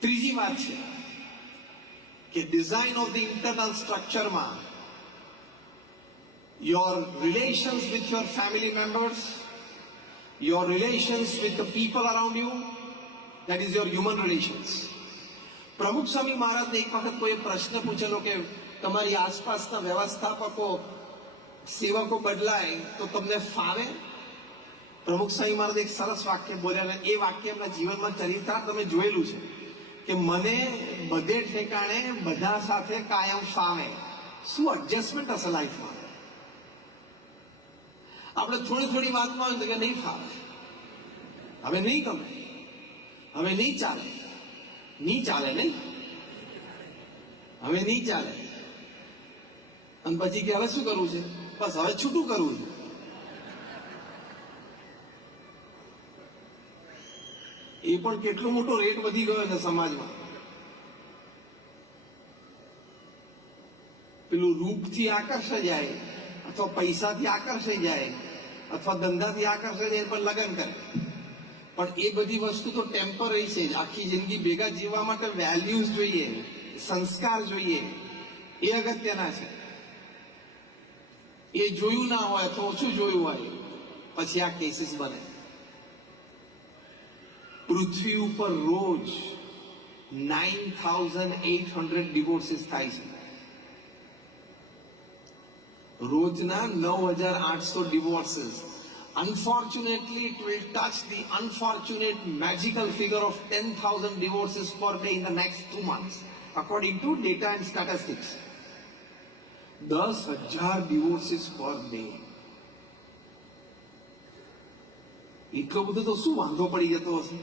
ત્રીજી વાત છે કે ડિઝાઇન ઓફ ધ ઇન્ટરનલ સ્ટ્રક્ચરમાં your relations with your family members, your relations with the people around you, that is your human relations. પ્રમુખ સ્વામી મહારાજને એક વખત કોઈ પ્રશ્ન પૂછેલો કે તમારી આસપાસના વ્યવસ્થાપકો, સેવકો બદલાય તો તમને ફાવે? પ્રમુખ સ્વામી મહારાજ એક સરસ વાક્ય બોલ્યા અને એ વાક્ય એમના જીવનમાં ચરિતાર્થ તમે જોયેલું છે કે મને બધે ઠેકાણે બધા સાથે કાયમ ફાવે. શું એડજસ્ટમેન્ટ હશે લાઈફમાં? આપણે થોડી થોડી વાતમાં હોય તો કે નહીં ફાવે, હવે નહીં ગમે, હવે નહીં ચાલે, નહીં ચાલે નહીં, હવે નહીં ચાલે. અને પછી કે હવે શું કરવું છે, બસ હવે છૂટું કરવું છે. એ પણ કેટલો મોટો રેટ વધી ગયો છે સમાજમાં. પેલું રૂપથી આકર્ષાઈ જાય, અથવા પૈસાથી આકર્ષાઈ જાય, અથવા ધંધાથી આકર્ષાઈ જાય પણ લગ્ન કરે. પણ એ બધી વસ્તુ તો ટેમ્પરરી છે. આખી જિંદગી ભેગા જીવવા માટે વેલ્યુઝ જોઈએ, સંસ્કાર જોઈએ, એ અગત્યના છે. એ જોયું ના હોય અથવા ઓછું જોયું હોય પછી આ કેસીસ બને. પૃથ્વી ઉપર રોજ 9,800 ડિવોર્સિસ થાય છે. રોજના 9,800 divorces. Unfortunately, it will touch the unfortunate magical figure of 10,000 divorces per day in the next 2 months, according to data and statistics. 10,000 divorces per day. એટલો બધો તો શું વાંધો પડી જતો હશે?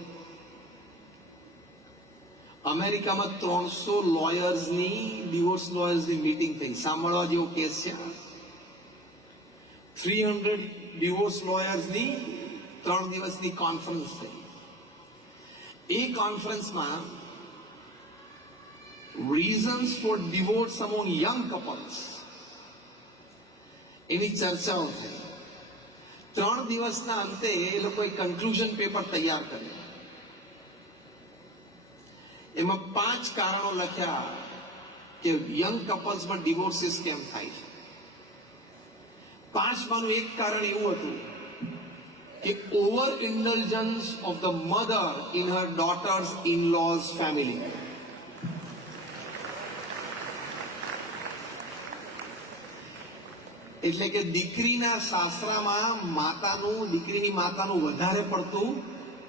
અમેરિકામાં 300 લોયર્સની ડિવોર્સ લોયર્સની મીટિંગ થઈ. સાંભળવા જેવો કેસ છે. 300 ડિવોર્સ લોયર્સની 3 દિવસની કોન્ફરન્સ થઈ. એ કોન્ફરન્સમાં reasons for divorce among young couples એની ચર્ચાઓ થઈ. 3 દિવસના અંતે એ લોકોએ કન્ક્લુઝન પેપર તૈયાર કર્યું. એમાં 5 કારણો લખ્યા કે યંગ કપલ્સમાં ડિવોર્સિસ કેમ થાય છે. 5માનું એક કારણ એવું હતું કે over indulgence of the mother in her daughter's in law's family. એટલે કે દીકરીના સાસરામાં દીકરીની માતાનું વધારે પડતું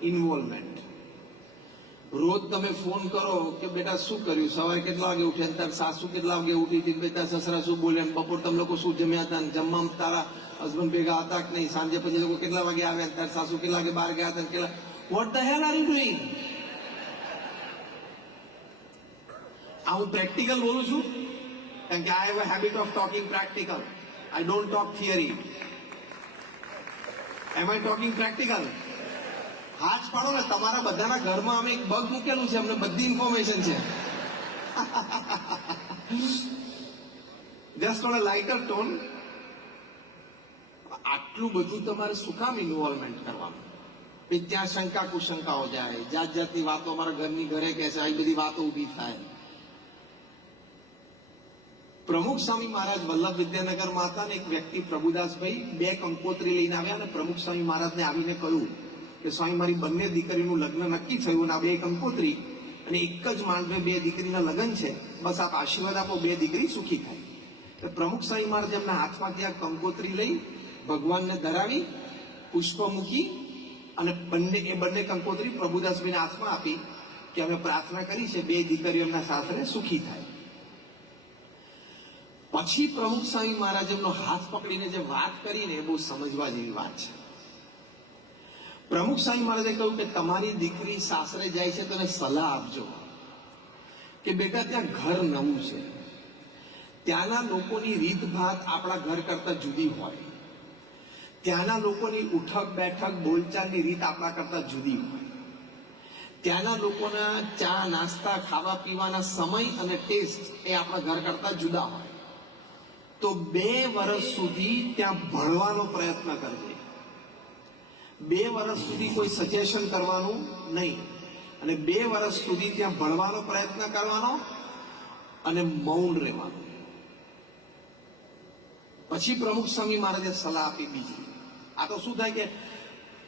ઇન્વોલ્વમેન્ટ. રોજ તમે ફોન કરો કે બેટા શું કર્યું, સવારે કેટલા વાગે ઉઠ્યા, તાર સાસુ કેટલા વાગે ઉઠી હતી, બેટા સસરા શું બોલ્યા, બપોર તમે લોકો શું જમ્યા હતા, જમવામાં તારા હસબન્ડ ભેગા હતા કે નહીં, સાંજે પછી લોકો કેટલા વાગે આવ્યા, તાર સાસુ કેટલા વાગે બહાર ગયા હતા, કેટલા vote the hair are you doing. આ હું પ્રેક્ટિકલ બોલું છું કારણ કે I have a habit of talking practical. I don't talk theory. Am I talking practical? હાથ પાડો ને. તમારા બધાના ઘરમાં અમે એક બગ મૂકેલું છે, અમને બધી ઇન્ફોર્મેશન છે. Just on a lighter tone. આટલું બધું તમારે શું કામ ઇન્વોલ્વમેન્ટ કરવાનું? ત્યાં શંકા કુશંકાઓ જાય, જાત જાતની વાતો અમારા ઘરની ઘરે કહે છે, આવી બધી વાતો ઊભી થાય. પ્રમુખ સ્વામી મહારાજ વલ્લભ વિદ્યાનગરમાં હતા ને એક વ્યક્તિ પ્રભુદાસભાઈ 2 કંકોત્રી લઈને આવ્યા અને પ્રમુખ સ્વામી મહારાજને આવીને કહ્યું કે સ્વામી મારી બંને દીકરીનું લગ્ન નક્કી થયું અને આ 2 કંકોત્રી અને એક જ માંડવે 2 દીકરીના લગ્ન છે, બસ આપ આશીર્વાદ આપો, 2 દીકરી સુખી થાય. તો પ્રમુખ સ્વામી મહારાજ એમના હાથમાંથી આ કંકોત્રી લઈ ભગવાનને ધરાવી, પુષ્પ મૂકી અને બંને કંકોત્રી પ્રભુદાસભાઈના હાથમાં આપી કે અમે પ્રાર્થના કરી છે 2 દીકરીઓ એમના સાસરે સુખી થાય. પછી પ્રમુખ સ્વામી મહારાજ એમનો હાથ પકડીને જે વાત કરીને એ બહુ સમજવા જેવી વાત છે. પ્રમુખ સ્વામી મહારાજે કહ્યું કે તમારી દીકરી સાસરે જાય છે તો એને સલાહ આપજો કે બેટા ત્યાં ઘર નવું છે, ત્યાંના લોકોની રીતભાત આપણા ઘર કરતા જુદી હોય, ત્યાંના લોકોની ઉઠક બેઠક બોલચાલની રીત આપણા કરતા જુદી હોય, ત્યાંના લોકોના ચા નાસ્તા ખાવા પીવાના સમય અને ટેસ્ટ એ આપણા ઘર કરતા જુદા હોય. તો 2 વર્ષ સુધી ત્યાં ભણવાનો પ્રયત્ન કરજે. 2 વર્ષ સુધી કોઈ સજેશન કરવાનું નહીં અને 2 વર્ષ સુધી ત્યાં ભણવાનો પ્રયત્ન કરવાનો અને મૌન રહેવાનું. પછી પ્રમુખ સ્વામી મહારાજે સલાહ આપી બીજી. આ તો શું થાય કે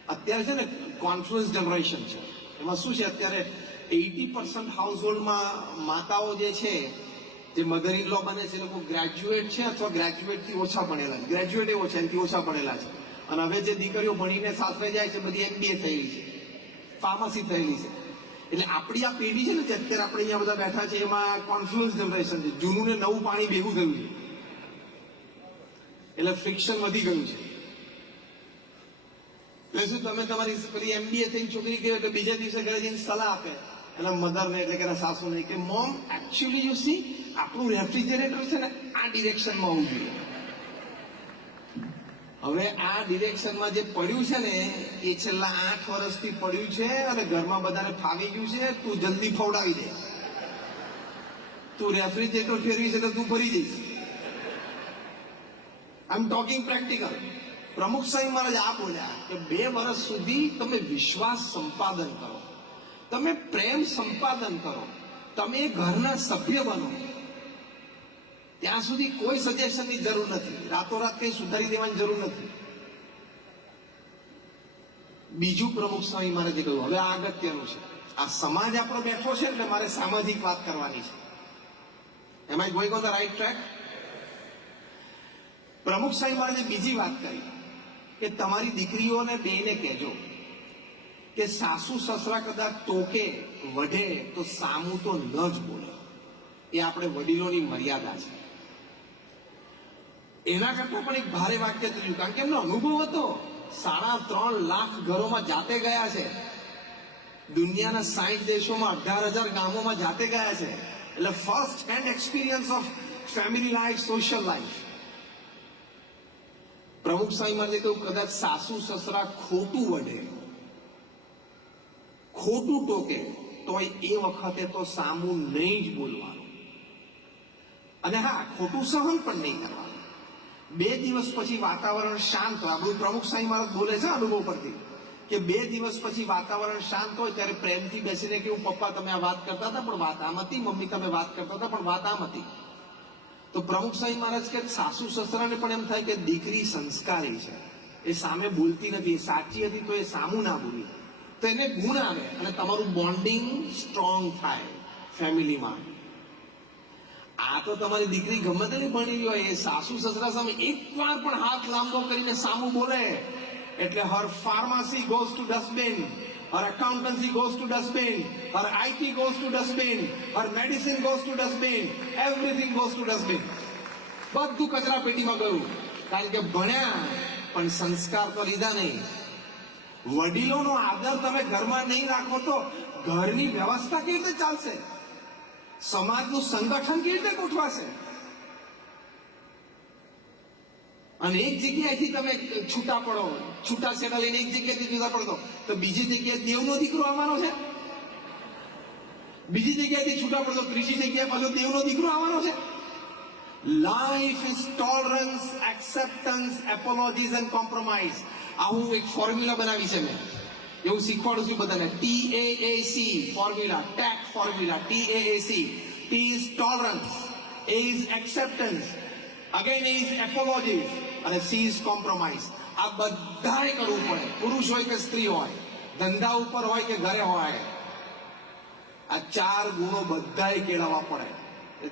અત્યારે છે ને કોન્ફ્લુઅન્સ જનરેશન છે. એમાં શું છે, અત્યારે 80% હાઉસહોલ્ડમાં માતાઓ જે છે જે મધર ઇન લો બને છે, લોકો ગ્રેજ્યુએટ છે અથવા ગ્રેજ્યુએટથી ઓછા ભણેલા છે, ગ્રેજ્યુએટ એવો છે એનાથી ઓછા ભણેલા છે. અને હવે જે દીકરીઓ ભણીને સાસરે જાય છે બધી MBA થયેલી છે, ફાર્મસી થયેલી છે. એટલે આપણી આ પેઢી છે ને જે અત્યારે આપણે અહીંયા બધા બેઠા છે એમાં કોન્ફ્લુઅન્સ જનરેશન છે. જૂનું ને નવું પાણી ભેગું થયું છે એટલે ફ્રિક્શન વધી ગયું છે. એટલે શું તમે તમારી પેલી MBA થઈ છોકરી ગઈ એટલે બીજા દિવસે ઘરે જઈને સલાહ આપે એના મધરને એટલે કે એના સાસુને કે મોમ એકચ્યુઅલી યુ સી આપણું રેફ્રિજરેટર છે ને આ ડિરેક્શનમાં હોવું જોઈએ. હવે આ ડિરેક્શનમાં જે પડ્યું છે ને એ છેલ્લા 8 વર્ષથી પડ્યું છે અને ઘરમાં બધાને ફાવી ગયું છે. તું જલ્દી ફવડાવી દે. તું રેફ્રિજરેટર ફેરવીશ એટલે તું ફરી જઈશ. આઈ એમ ટોકિંગ પ્રેક્ટિકલ. પ્રમુખ સ્વામી મહારાજ આ બોલ્યા કે 2 વર્ષ સુધી તમે વિશ્વાસ સંપાદન કરો, તમે પ્રેમ સંપાદન કરો, તમે ઘરના સભ્ય બનો. ત્યાં સુધી કોઈ સજેશનની જરૂર નથી. રાતોરાત કઈ સુધારી દેવાની જરૂર નથી. બીજું પ્રમુખ સ્વામી મહારાજે કહ્યું, હવે આ અગત્યનું છે. આ સમાજ આપણો બેઠો છે એટલે મારે સામાજિક વાત કરવાની છે. Am I going on the right track? Pramukh Swami મહારાજે બીજી વાત કરી કે તમારી દીકરીઓને બેને કહેજો કે સાસુ સસરા કદાચ ટોકે વઢે તો સામું તો ન જ બોલે. એ આપણે વડીલોની મર્યાદા છે. એના કરતા પણ એક ભારે વાક્ય થયું, કારણ કે એમનો અનુભવ હતો. 3.5 લાખ ઘરોમાં જાતે ગયા છે. દુનિયાના 60 દેશોમાં 18,000 ગામોમાં જાતે ગયા છે. એટલે first hand experience of family life, social life. પ્રમુખ સ્વામી મહારાજે કહ્યું, કદાચ સાસુ સસરા ખોટું વઢે, ખોટું ટોકે, તો એ વખતે તો સામું નહીં જ બોલવાનું. અને હા, ખોટું સહન પણ નહીં કરવાનું. 2 દિવસ પછી વાતાવરણ શાંત હોય. આપણું પ્રમુખ સ્વામી મહારાજ બોલે છે અનુભવ પરથી કે 2 દિવસ પછી વાતાવરણ શાંત હોય ત્યારે પ્રેમથી બેસીને કેવું, પપ્પા તમે આ વાત કરતા હતા પણ વાત આમ હતી, મમ્મી તમે વાત કરતા હતા પણ વાત આમ હતી. તો પ્રમુખ સ્વામી મહારાજ કે સાસુ સસરાને પણ એમ થાય કે દીકરી સંસ્કારી છે, એ સામે બોલતી નથી, એ સાચી હતી તો એ સામું ના બોલી, તો એને ગુણ આવે અને તમારું બોન્ડિંગ સ્ટ્રોંગ થાય ફેમિલીમાં. આ તો તમારી દીકરી ગમે તેની ભણેલી હોય, એ સાસુ સસરા સામે એકવાર પણ હાથ લાંબો કરીને સામું બોલે એટલે her pharmacy goes to dustbin, her accountancy goes to dustbin, her IT goes to dustbin, her medicine goes to dustbin, everything goes to dustbin. બધું કચરા પેટીમાં ગયું. કારણ કે ભણ્યા પણ સંસ્કાર તો લીધા નહીં. વડીલોનો આદર તમે ઘરમાં નહીં રાખો તો ઘરની વ્યવસ્થા કેવી રીતે ચાલશે? સમાજનું સંગઠન કેવી રીતે ગોઠવાશે? અને એક જગ્યાએથી તમે છૂટા પડો, છૂટા છેડા લઈને એક જગ્યાએથી જુદા પડો તો બીજી જગ્યાએ દેવનો દીકરો આવવાનો છે. બીજી જગ્યાએથી છૂટા પડો ત્રીજી જગ્યાએ પાછો દેવનો દીકરો આવવાનો છે. Life is tolerance, acceptance, એપોલોજીસ and compromise. આવું એક ફોર્મ્યુલા બનાવી છે મેં, એવું શીખવાડું છું બધાને. TAAC formula, TAAC formula, TAAC. T is tolerance, A is acceptance, again A is apologies અને C is compromise. આ બધાએ કરવું પડે, પુરુષ હોય કે સ્ત્રી હોય, ધંધા ઉપર હોય કે ઘરે હોય. આ 4 ગુણો બધાએ કેળવવા પડે.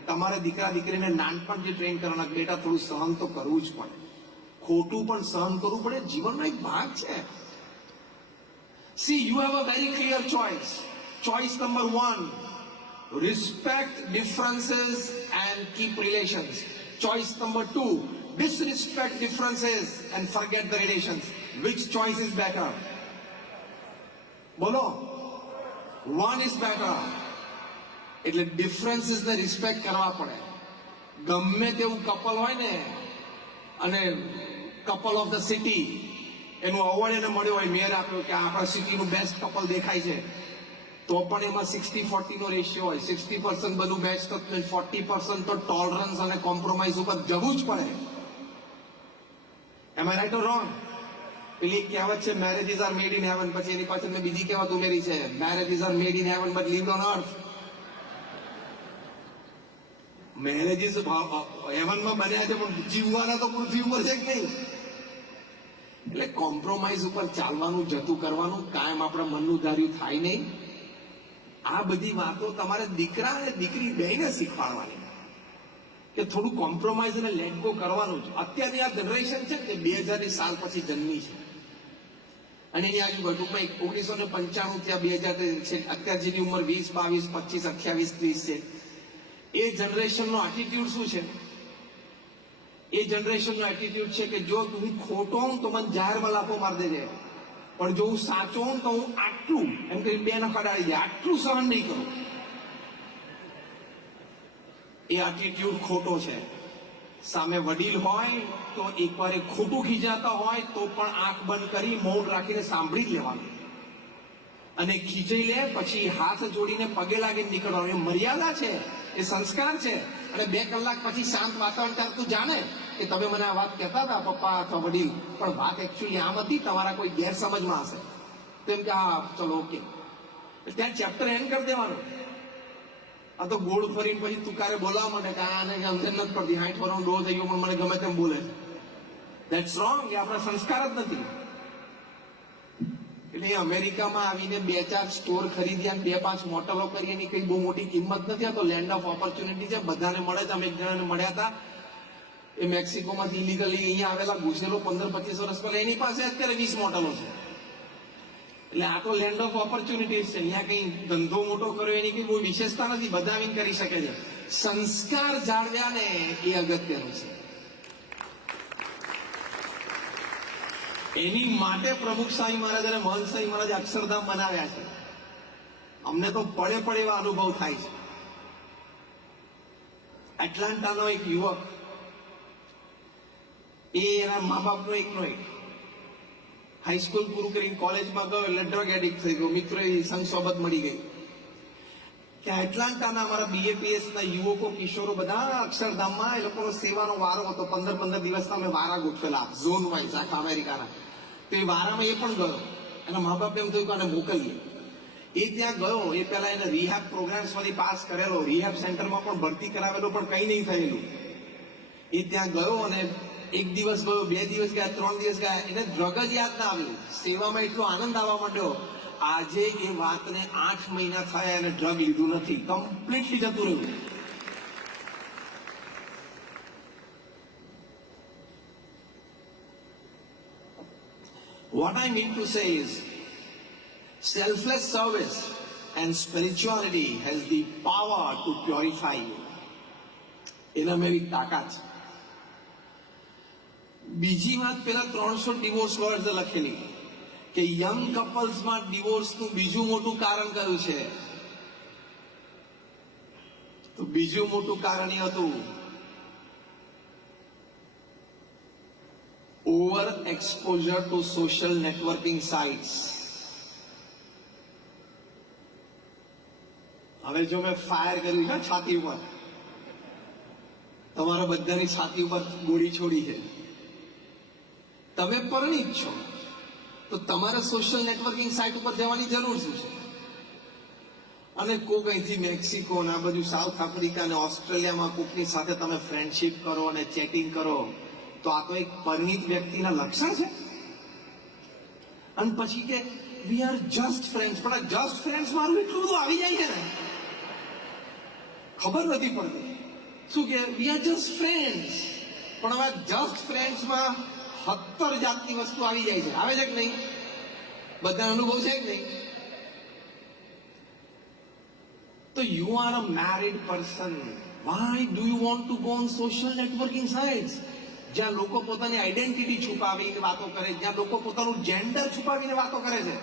તમારે દીકરા દીકરીને નાનપણથી ટ્રેન કરવાના, બેટા થોડું સહન તો કરવું જ પડે, ખોટું પણ સહન કરવું પડે, જીવનનો એક ભાગ છે. See, you have a very clear choice. Choice number 1, respect differences and keep relations. Choice number 2, disrespect differences and forget the relations. Which choice is better? Bolo. 1 is better. એટલે ડિફરન્સીસ ને રિસ્પેક્ટ કરવા પડે. ગમે તેવું couple હોય ને અને couple of the city એનું અવોર્ડ એને મળ્યો હોય, મેયર આપ્યો કે આપણા સિટીનું બેસ્ટ કપલ દેખાય છે, તો પણ એમાં 60-40 નો રેશિયો હોય. 60% બધું બેસ્ટ તો 40% તો ટોલરન્સ અને કોમ્પ્રોમાઇઝ ઉપર જવું જ પડે. Am I right or wrong? પેલી કહેવત છે marriages are made in heaven, પછી એની પાછળ મેં બીજી કહેવત ઉમેરી છે, marriages are made in heaven but lived on earth. Marriages હેવનમાં બન્યા છે પણ જીવવાના તો પૃથ્વી ઉપર છે કે નહીં. એટલે કોમ્પ્રોમાઇઝ ઉપર ચાલવાનું, જતું કરવાનું, કાયમ આપણા મનનું ધાર્યું થાય નહીં. આ બધી વાતો તમારે દીકરા અને દીકરી બેયને શીખવાડવાની કે થોડું કોમ્પ્રોમાઇઝ અને લેટ ગો કરવાનું જ. અત્યારની આ જનરેશન છે કે 2000 સાલ પછી જન્મી છે અને એની આજુબાજુ ટૂંકમાં 1995 થી 2000 છે. અત્યાર જેની ઉંમર 20, 22, 25, 28, 30 છે. એ જનરેશનનો એટીટ્યુડ શું છે? એ જનરેશનનો એટીટ્યુડ છે કે જો તું ખોટો હું તો મને જાહેરમાં લાફો માર દેજે, પણ જો હું સાચો હોઉં તો હું આટલું એમ કરી બે નખા ડાળી દે, આટલું સહન નહીં કરું. એ એટીટ્યુડ ખોટો છે. સામે વડીલ હોય તો એકવાર ખોટું ખીજાતા હોય તો પણ આંખ બંધ કરી મૌન રાખીને સાંભળી જ લેવાનું, અને ખીચાઈ લે પછી હાથ જોડીને પગે લાગીને નીકળવાનું. એ મર્યાદા છે, એ સંસ્કાર છે. અને 2 કલાક પછી શાંત વાતાવરણ ત્યારે તું જાણે કે તમે મને આ વાત કહેતા હતા પપ્પા અથવા વડીલ, પણ વાત એકચ્યુઅલી આમ હતી, તમારા કોઈ ગેરસમજમાં હશે. તો એમ કે હા ચલો ઓકે, ત્યાં ચેપ્ટર એન્ડ કરી દેવાનું. આ તો ગોળ ફરીને પછી તુકારે બોલાવવા માંડે કે આને સમજણ નથી પડતી, 60 વર્ષનો ડો થઈ ગયો પણ મને ગમે તેમ બોલે છે. That's wrong. એ આપણા સંસ્કાર જ નથી. એટલે અમેરિકામાં આવીને 2-4 સ્ટોર ખરીદ્યા, 2-5 મોટરો કરી, એની કઈ બહુ મોટી કિંમત નથી. આ તો લેન્ડ ઓફ ઓપોર્ચ્યુનિટી છે, બધાને મળે છે. અમે એક જણાને મળ્યા હતા, એ મેક્સિકોમાંથી ઇલીગલી અહીંયા આવેલા, ઘૂસેલો 15-25 વર્ષ પહેલા, એની પાસે અત્યારે 20 મોટરો છે. એટલે આ તો લેન્ડ ઓફ ઓપોર્ચ્યુનિટીઝ છે. અહીંયા કઈ ધંધો મોટો કર્યો એની કઈ બહુ વિશેષતા નથી, બધા આવીને કરી શકે છે. સંસ્કાર જાળવ્યા ને એ અગત્યનું છે. એની માટે પ્રમુખ સ્વામી મહારાજ અને મહંત સ્વામી મહારાજ અક્ષરધામ બનાવ્યા છે. અમને તો પડે પડે એવા અનુભવ થાય છે. એટલાન્ટાનો એક યુવક, એ એના મા બાપનો એકનો એક, હાઈસ્કૂલ પૂરું કરીને કોલેજમાં ગયો એટલે ડ્રગ એડિક્ટ થઈ ગયો. મિત્રો સંગ સોબત મળી ગઈ. ત્યાં એટલાન્ટાના અમારા BAPS ના યુવકો, કિશોરો બધા અક્ષરધામમાં, એ લોકોનો સેવાનો વારો હતો. 15-15 દિવસના અમે વારા ગોઠવેલા, ઝોન વાઇઝ આખા અમેરિકાના. તો એ વારામાં એ પણ ગયો. એના મા બાપે એમ થયું કે આને મોકલીએ. એ ત્યાં ગયો. એ પહેલા એને રિહેબ પ્રોગ્રામ્સમાંથી પાસ કરેલો, રિહેબ સેન્ટરમાં પણ ભરતી કરાવેલો, પણ કંઈ નહીં થયેલું. એ ત્યાં ગયો અને 1 દિવસ ગયો, 2 દિવસ ગયા, 3 દિવસ ગયા, એને ડ્રગ જ યાદ ના આવ્યું. સેવામાં એટલો આનંદ આવવા માંડ્યો. આજે એ વાતને 8 મહિના થયા અને ડ્રગ લીધું નથી, કમ્પ્લીટલી જતું રહ્યું. What I mean to say is, selfless service and spirituality has the power to purify you. એનામાં એવી તાકાત છે. બીજી વાત, પેલા 300 ડિવોર્સ વર્ડ લખેલી કે યંગ કપલ્સમાં ડિવોર્સનું બીજું મોટું કારણ કયું છે? તો બીજું મોટું કારણ એ હતું over exposure to social networking sites. હવે જો મેં ફાયર કર્યું છે છાતી ઉપર, તમારા બધાની છાતી ઉપર ગોળી છોડી છે. તમે પરિણીત છો તો તમારે સોશિયલ નેટવર્કિંગ સાઇટ ઉપર જવાની જરૂર શું છે? અને કોક અહીંથી મેક્સિકો ને આ બાજુ સાઉથ આફ્રિકા ને ઓસ્ટ્રેલિયામાં કોકની સાથે તમે ફ્રેન્ડશીપ કરો અને ચેટિંગ કરો, તો આ તો એક પરિણીત વ્યક્તિના લક્ષણ છે. અને પછી કે વી આર જસ્ટ ફ્રેન્ડ્સ. પણ આ જસ્ટ ફ્રેન્ડ્સ મારું એટલું બધું આવી જાય છે ને, ખબર નથી પડતી. શું કે વી આર જસ્ટ ફ્રેન્ડ્સ, પણ હવે જસ્ટ ફ્રેન્ડ્સમાં 70 જાતની વસ્તુ આવી જાય છે. આવે છે કે નહીં? બધા અનુભવ છે કે નહીં? તો you are a married person, why do you want to go on social networking sites? જ્યાં લોકો પોતાની આઈડેન્ટિટી છુપાવીને વાતો કરે, જ્યાં લોકો પોતાનું જેન્ડર છુપાવીને વાતો કરે છે.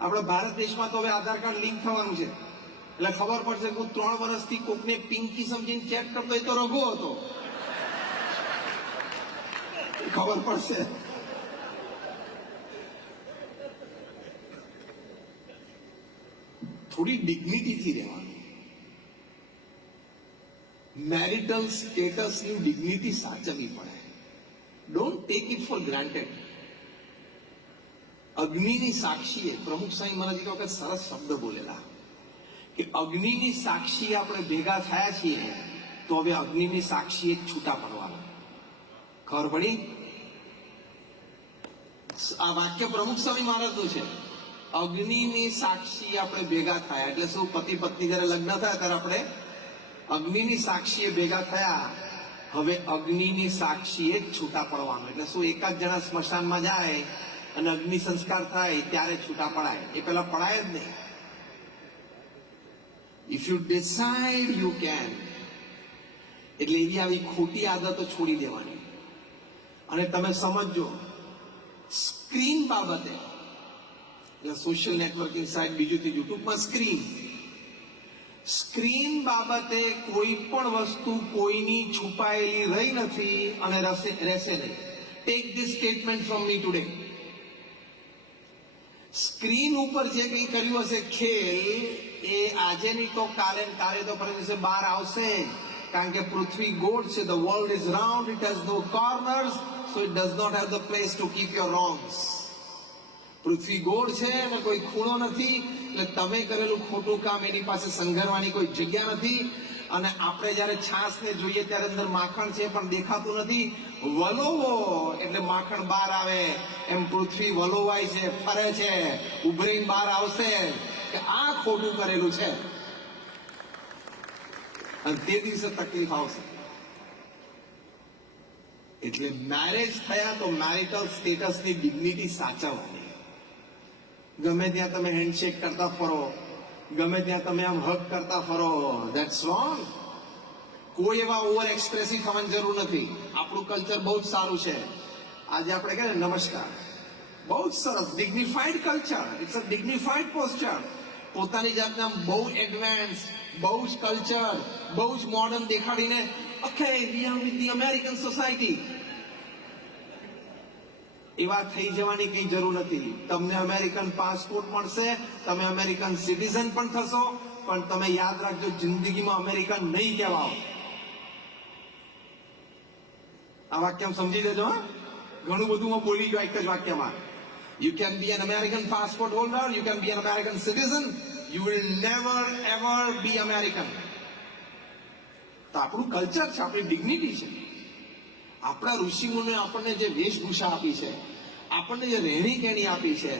આપણા ભારત દેશમાં તો હવે આધાર કાર્ડ લિંક થવાનું છે, એટલે ખબર પડશે કે હું 3 વર્ષથી કોકને પિંકી સમજીને ચેક કરતો એ તો રઘુ હતો. ખબર પડશે. થોડી ડિગ્નિટીથી રહેવાનું. મેરિટલ સ્ટેટસની ડિગ્નિટી સાચવવી પડે. Don't take it for granted. અગ્નિની સાક્ષીએ પ્રમુખ સ્વામી મહારાજ એક વખત સરસ શબ્દ બોલેલા કે અગ્નિની સાક્ષી આપણે ભેગા થયા છીએ તો હવે અગ્નિની સાક્ષીએ જ છૂટા પડવાના. ખબર પડી? આ વાક્ય પ્રમુખ સ્વામી મહારાજનું છે. અગ્નિની સાક્ષી આપણે ભેગા થયા એટલે શું? પતિ પત્ની જયારે લગ્ન થયા ત્યારે આપણે અગ્નિની સાક્ષીએ ભેગા થયા, હવે અગ્નિની સાક્ષીએ જ છૂટા પડવાનું. એટલે શું? એકાદ જણા સ્મશાનમાં જાય અને અગ્નિ સંસ્કાર થાય ત્યારે છૂટા પડાય, એ પેલા પડાય જ નહીં. If you decide you can. એટલે એવી આવી ખોટી આદતો છોડી દેવાની. અને તમે સમજો સ્ક્રીન બાબતે, સોશિયલ નેટવર્કિંગ સાઇટ બીજું ત્રીજું, ટૂંકમાં સ્ક્રીન બાબતે કોઈ પણ વસ્તુ કોઈની છુપાયેલી રહી નથી અને રહેશે નહીં. Take this statement from me today. Screen ઉપર જે કંઈ કર્યું હશે ખેલ, એ આજે નહીં તો કાલે તો પરમ દિવસે બહાર આવશે. કારણ કે પૃથ્વી ગોળ છે. The world is round, it has no corners, so it does not have the place to keep your wrongs. પૃથ્વી ગોળ છે અને કોઈ ખૂણો નથી, એટલે તમે કરેલું ખોટું કામ એની પાસે સંઘરવાની કોઈ જગ્યા નથી. અને આપણે જયારે છાશને જોઈએ ત્યારે અંદર માખણ છે પણ દેખાતું નથી. વલોવો એટલે માખણ બહાર આવે. એમ પૃથ્વી વલોવાય છે, ફરે છે, ઉભરીને બહાર આવશે કે આ ખોટું કરેલું છે. અને તે દિવસે તકલીફ આવશે. એટલે મેરેજ થયા તો મેરિટલ સ્ટેટસની ડિગ્નિટી સાચવવાની. ગમે ત્યાં તમે હેન્ડશેક કરતા ફરો, ગમે ત્યાં તમે આમ હગ કરતા ફરો, ધેટ્સ રોંગ. કોઈ એવા ઓવર એક્સપ્રેસિવ થવાની જરૂર નથી. આપણું કલ્ચર બહુ જ સારું છે. આજે આપણે કહે ને નમસ્કાર, બહુ જ સરસ dignified culture. It's a dignified posture. પોતાની જાતને આમ બહુ એડવાન્સ, બહુ જ કલ્ચર, બહુ જ મોડર્ન દેખાડીને okay we are with the American society. એવા થઈ જવાની કઈ જરૂર નથી. તમને અમેરિકન પાસપોર્ટ મળશે, તમે અમેરિકન સિટીઝન પણ થશો, પણ તમે યાદ રાખજો જિંદગીમાં અમેરિકન નહીં કહેવાઓ. આ વાક્ય સમજી દેજો. ઘણું બધું હું બોલી ગયો એક જ વાક્યમાં. You can be an American passport holder, you can be an American citizen, you will never ever be American. તો આપણું કલ્ચર છે, આપણી ડિગ્નિટી છે. આપણા ઋષિમુનિએ આપણને જે વેશભૂષા આપી છે, આપણને જે રહેણી કહેણી આપી છે,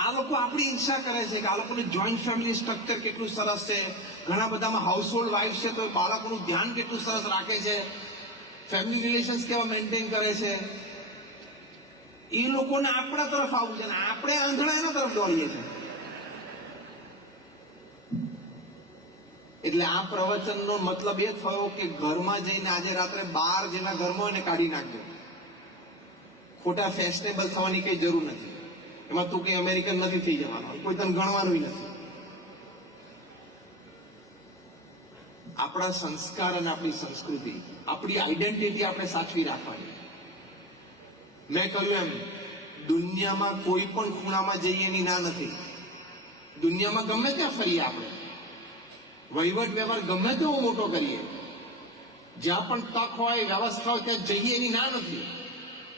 આ લોકો આપણી ઈચ્છા કરે છે કે આ લોકોનું જોઈન્ટ ફેમિલી સ્ટ્રક્ચર કેટલું સરસ છે. ઘણા બધામાં હાઉસહોલ્ડ વાઇફ છે તો બાળકોનું ધ્યાન કેટલું સરસ રાખે છે, ફેમિલી રિલેશન્સ કેવા મેન્ટેન કરે છે. એ લોકોને આપણા તરફ આવવું છે ને આપણે આંધળા એના તરફ દોડીએ છીએ. એટલે આ પ્રવચનનો મતલબ એ થયો કે ઘરમાં જઈને આજે રાત્રે 12 જેના ઘરમાં હોય ને કાઢી નાખજો. ખોટા ફેશનેબલ થવાની કઈ જરૂર નથી. એમાં તું કઈ અમેરિકન નથી થઈ જવાનો, કોઈ તને ગણવાનું નથી. આપણા સંસ્કાર અને આપણી સંસ્કૃતિ, આપણી આઈડેન્ટિટી આપણે સાચવી રાખવાની. મેં કહ્યું એમ, દુનિયામાં કોઈ પણ ખૂણામાં જઈએ એની ના નથી. દુનિયામાં ગમે ત્યાં ફરીએ આપણે, વહીવટ વ્યવહાર ગમે તેવો મોટો કરીએ, જ્યાં પણ તક હોય, વ્યવસ્થા હોય ત્યાં જઈએ એની ના નથી.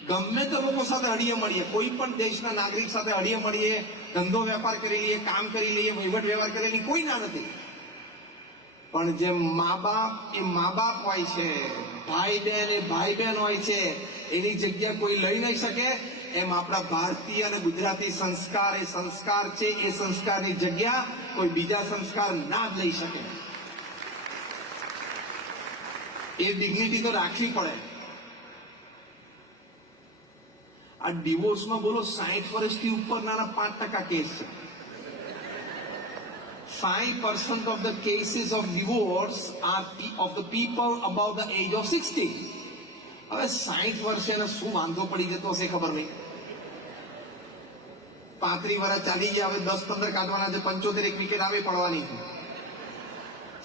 ગમે તે લોકો સાથે હળીએ મળીએ, કોઈ પણ દેશના નાગરિક સાથે હળીએ મળીએ, ધંધો વેપાર કરી લઈએ, કામ કરી લઈએ, વહીવટ વ્યવહાર કરીએ, એની કોઈ ના નથી. પણ જે મા બાપ એ મા બાપ હોય છે, ભાઈ બહેન એ ભાઈ બહેન હોય છે, એની જગ્યા કોઈ લઈ નહીં શકે. એમ આપણા ભારતીય અને ગુજરાતી સંસ્કાર એ સંસ્કાર છે, એ સંસ્કારની જગ્યા કોઈ બીજા સંસ્કાર ના જ લઈ શકે. એ ડિગ્નિટી તો રાખવી પડે. આ ડિવોર્સમાં બોલો 60 વર્ષથી ઉપરના 5% કેસ છે. 5% of the cases of divorce are of the people above the age of 60. હવે 60 વર્ષે એને શું વાંધો પડી જતો હશે ખબર નહીં. 35 વર્ષ ચાલી ગયા, હવે 10-15 કાઢવાના છે, 75 એક વિકેટ આવી પડવાની છે.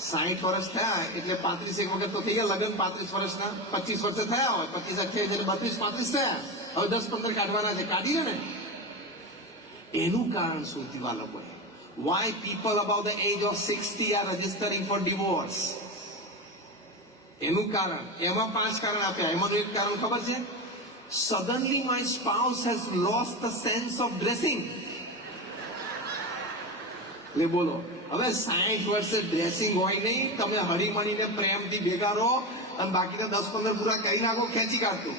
60 વર્ષ થયા એટલે 35 એક વખત તો થઈ ગયા લગ્ન. 35 વર્ષના 25 વર્ષે થયા હોય, 25 એટલે 32-35 થયા, હવે 10-15 કાઢવાના છે, કાઢી ને. એનું કારણ શું થયું આ લોકોએ? Why people above the age of 60 are registering for divorce? એનું કારણ, એમાં 5 કારણ આપ્યા. એમાંનું એક કારણ ખબર છે? Suddenly my spouse has lost the sense of dressing. લે બોલો, હવે 60 વર્ષે ડ્રેસિંગ હોય નહીં, તમે હળી મળીને પ્રેમથી ભેગા રહો અને બાકીના 10-15 પૂરા કરી નાખો, ખેંચી કાઢતું.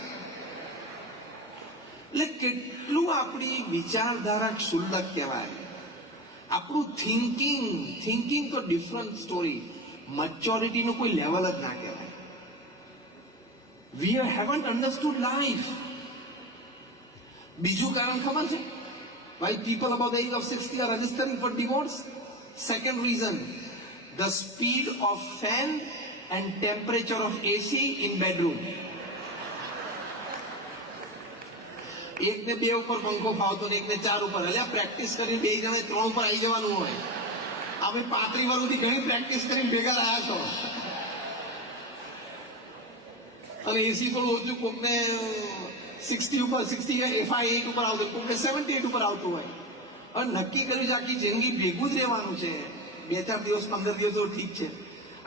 એટલે કેટલું આપણી વિચારધારા ક્ષુલ્લક કહેવાય. આપણું થિંકિંગ તો ડિફરન્ટ સ્ટોરી. મેચ્યોરિટીનું કોઈ લેવલ જ ના કહેવાય. We haven't understood life. બીજું કારણ ખબર છે why people above the age of 60 are registering for divorce? Second reason, the speed of fan and temperature of AC in bedroom. એકને 2 ઉપર પંખો ફાવતો ને એકને 4 ઉપર. એટલે પ્રેક્ટિસ કરી 2 જણે 3 ઉપર આવી જવાનું હોય. આપણે 35 વર્ષથી ઘણી પ્રેક્ટિસ કરીને ભેગા રહ્યા છો. અને એસી થોડું ઓછું, કોકને 60 ઉપર 65 ઉપર આવતું, કોકને 78 ઉપર આવતું હોય. અને નક્કી કર્યું છે આખી જિંદગી ભેગું જ રહેવાનું છે. 2-4 દિવસ 15 દિવસ તો ઠીક છે,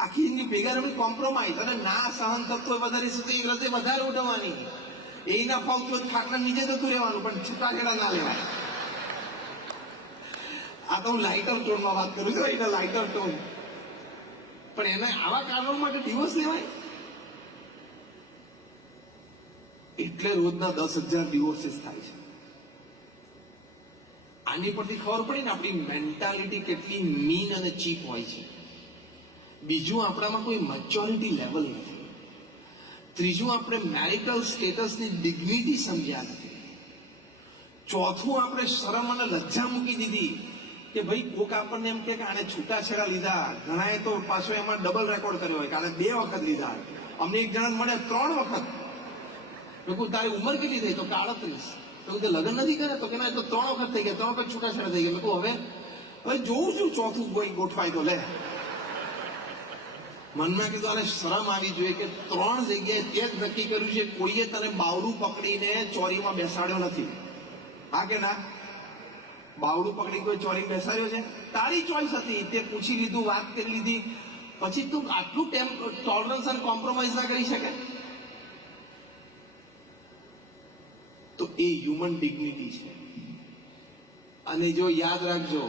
આખી જિંદગી ભેગા રમી કોમ્પ્રોમાઇઝ. અને ના સહન થતો હોય વધારે તો એક રતે વધારે ઉઠાવવાની. એ ના ફાવતું હોય ખાટલા નીચે જતું રહેવાનું, પણ છૂટાછેડા ના લેવાય. આ તો હું લાઇટર ટોનમાં વાત કરું છું, એના લાઇટર ટોન. પણ એના આવા કારણો માટે દિવસ લેવાય. એટલે રોજના 10,000 ડિવોર્સિસ થાય છે. આની પરથી ખબર પડી ને આપણી મેન્ટાલિટી કેટલી મીન અને ચીપ હોય છે. બીજું, આપણામાં કોઈ મેચ્યોરિટી લેવલ નથી. ત્રીજું, આપણે મેરિટલ સ્ટેટસની ડિગ્નિટી સમજ્યા નથી. ચોથું, આપણે શરમ અને લજ્જા મૂકી દીધી કે ભાઈ કોક આપણને એમ કે આને છૂટાછેડા લીધા. ઘણાએ તો પાછો એમાં ડબલ રેકોર્ડ કર્યો હોય કે આને 2 વખત લીધા. અમને એક જણા મળે 3 વખત. મેં કહું તારી ઉંમર કેટલી થઈ? તો કે 38. તો લગ્ન નથી કરે? તો કે ના, તો 3 વખત થઈ ગયા, 3 વખત છૂટાછેડા થઈ ગયા. મેં કહું હવે જોઉં છું ચોથું કોઈ ગોઠવાય તો લે. મનમાં કીધું આને શરમ આવી જોઈએ કે 3 જગ્યાએ તે જ નક્કી કર્યું છે, કોઈએ તને બાવડું પકડીને ચોરીમાં બેસાડ્યો નથી. હા કે ના? બાવડું પકડી કોઈ ચોરી બેસાડ્યો છે? તારી ચોઈસ હતી, તે પૂછી લીધું, વાત કરી લીધી, પછી તું આટલું ટોલરન્સ અને કોમ્પ્રોમાઇઝ ના કરી શકે? તો એ હ્યુમન ડિગ્નિટી છે. અને જો યાદ રાખજો,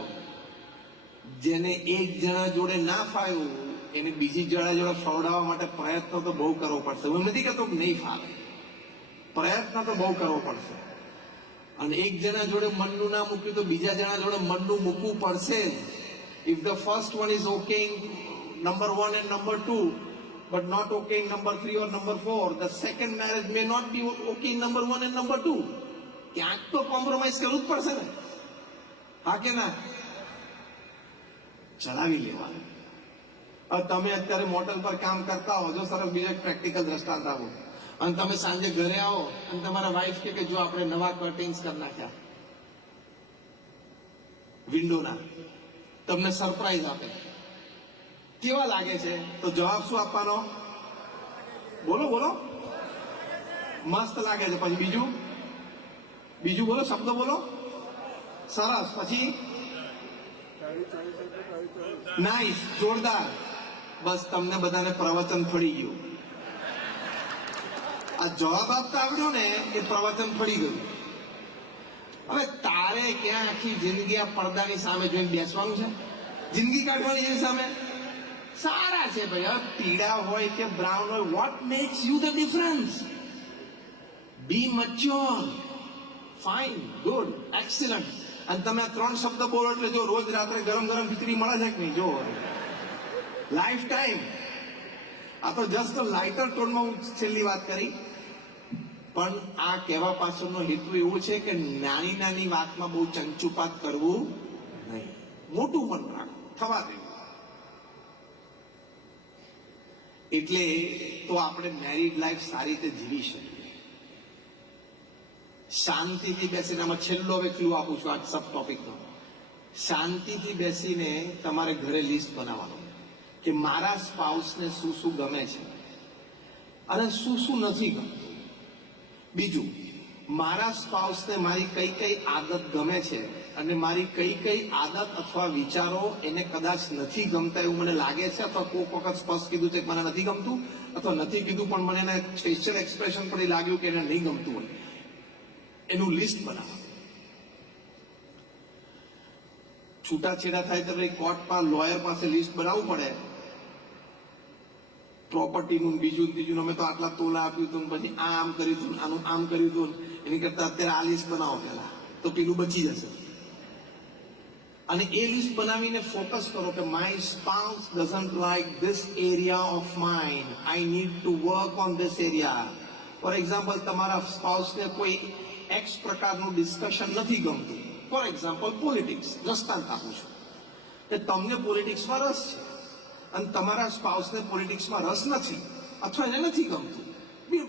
જેને એક જણા જોડે ના ફાવ્યું એને બીજી જણા જોડે ફવડાવવા માટે પ્રયત્ન તો બહુ કરવો પડશે. હું નથી કહેતો કે નહીં ફાવે, પ્રયત્ન તો બહુ કરવો પડશે. અને એક જણા જોડે મનનું ના મૂક્યું તો બીજા જણા જોડે મનનું મૂકવું પડશે. If the first one is okay number 1 and number 2 but not okay in number 3 or number 4, the second marriage may not be okay in number 1 and number 2. ક્યાંક તો કોમ્પ્રોમાઇઝ કરવું જ પડશે ને. હા કે ના? ચલાવી લેવાનું. તમે અત્યારે મોટલ પર કામ કરતા હો, જો સરસ બીજો એક પ્રેક્ટિકલ દ્રષ્ટાંત આપો. અને તમે સાંજે ઘરે આવો અને તમારા વાઈફ કે જો આપણે નવા કર્ટેન્સ કરી નાખ્યા વિન્ડોના, તમને સરપ્રાઈઝ આપે, કેવા લાગે છે? તો જવાબ શું આપવાનો? બોલો બોલો. મસ્ત લાગે છે. પછી બીજું બોલો, શબ્દ બોલો. સરસ. પછી નાઈસ, જોરદાર. બસ તમને બધાને પ્રવચન પડી ગયું. આ જવાબ આપતા આવડ્યો ને એ પ્રવચન પડી ગયું. હવે તારે ક્યાં આખી જિંદગી આ પડદાની સામે જોઈને બેસવાનું છે? જિંદગી કાઢવાની એની સામે? સારા છે ભાઈ. હવે પીળા હોય કે બ્રાઉન હોય, what makes you the difference? Be mature. Fine, good, excellent. અને તમે આ 3 શબ્દ બોલો એટલે જો રોજ રાત્રે ગરમ ગરમ ખીચડી મળે છે કે નહીં? જો લાઈફ ટાઈમ. આ તો જસ્ટ લાઇટર ટોનમાં હું છેલ્લી વાત કરી. પણ આ કહેવા પાછળનો હેતુ એવું છે કે નાની નાની વાતમાં બહુ ચંચુપાત કરવું નહીં. મોટું મન રાખવું, થવા દેવું. એટલે તો આપણે મેરીડ લાઈફ સારી રીતે જીવી શકીએ. શાંતિથી બેસીને, આમાં છેલ્લો હવે ક્લુ આપું છું આ સબ ટોપિકનો. શાંતિથી બેસીને તમારે ઘરે લિસ્ટ બનાવવાનું કે મારા સ્પાઉસને શું શું ગમે છે અને શું શું નથી ગમતું. બીજું, મારા સ્પાઉસને મારી કઈ કઈ આદત ગમે છે અને મારી કઈ કઈ આદત અથવા વિચારો એને કદાચ નથી ગમતા એવું મને લાગે છે, અથવા કોઈક વખત સ્પષ્ટ કીધું છે કે મને નથી ગમતું, અથવા નથી કીધું પણ મને એને ફેશિયલ એક્સપ્રેશન પર લાગ્યું કે એને નહીં ગમતું હોય. એનું લિસ્ટ બનાવવાનું. છૂટાછેડા થાય તો કોર્ટમાં લોયર પાસે લિસ્ટ બનાવવું પડે, પ્રોપર્ટીનું, બીજું ત્રીજું. અમે તો આટલા તોલા આપ્યું હતું, પછી આમ કર્યું હતું, આનું આમ કર્યું હતું. એની કરતા અત્યારે આ લિસ્ટ બનાવો પેલા, તો પેલું બચી જશે. અને એ લિસ્ટ બનાવીને ફોકસ કરો કે my spouse doesn't like this area of mind, I need to work on this area. For example, તમારા સ્પાઉસને કોઈ એક્સ પ્રકારનું ડિસ્કશન નથી ગમતું. ફોર એક્ઝામ્પલ પોલિટિક્સ, દ્રષ્ટાંત આપું છું કે તમને પોલિટિક્સમાં રસ છે અને તમારા સ્પાઉસને પોલિટિક્સમાં રસ નથી, અથવા એને નથી ગમતું.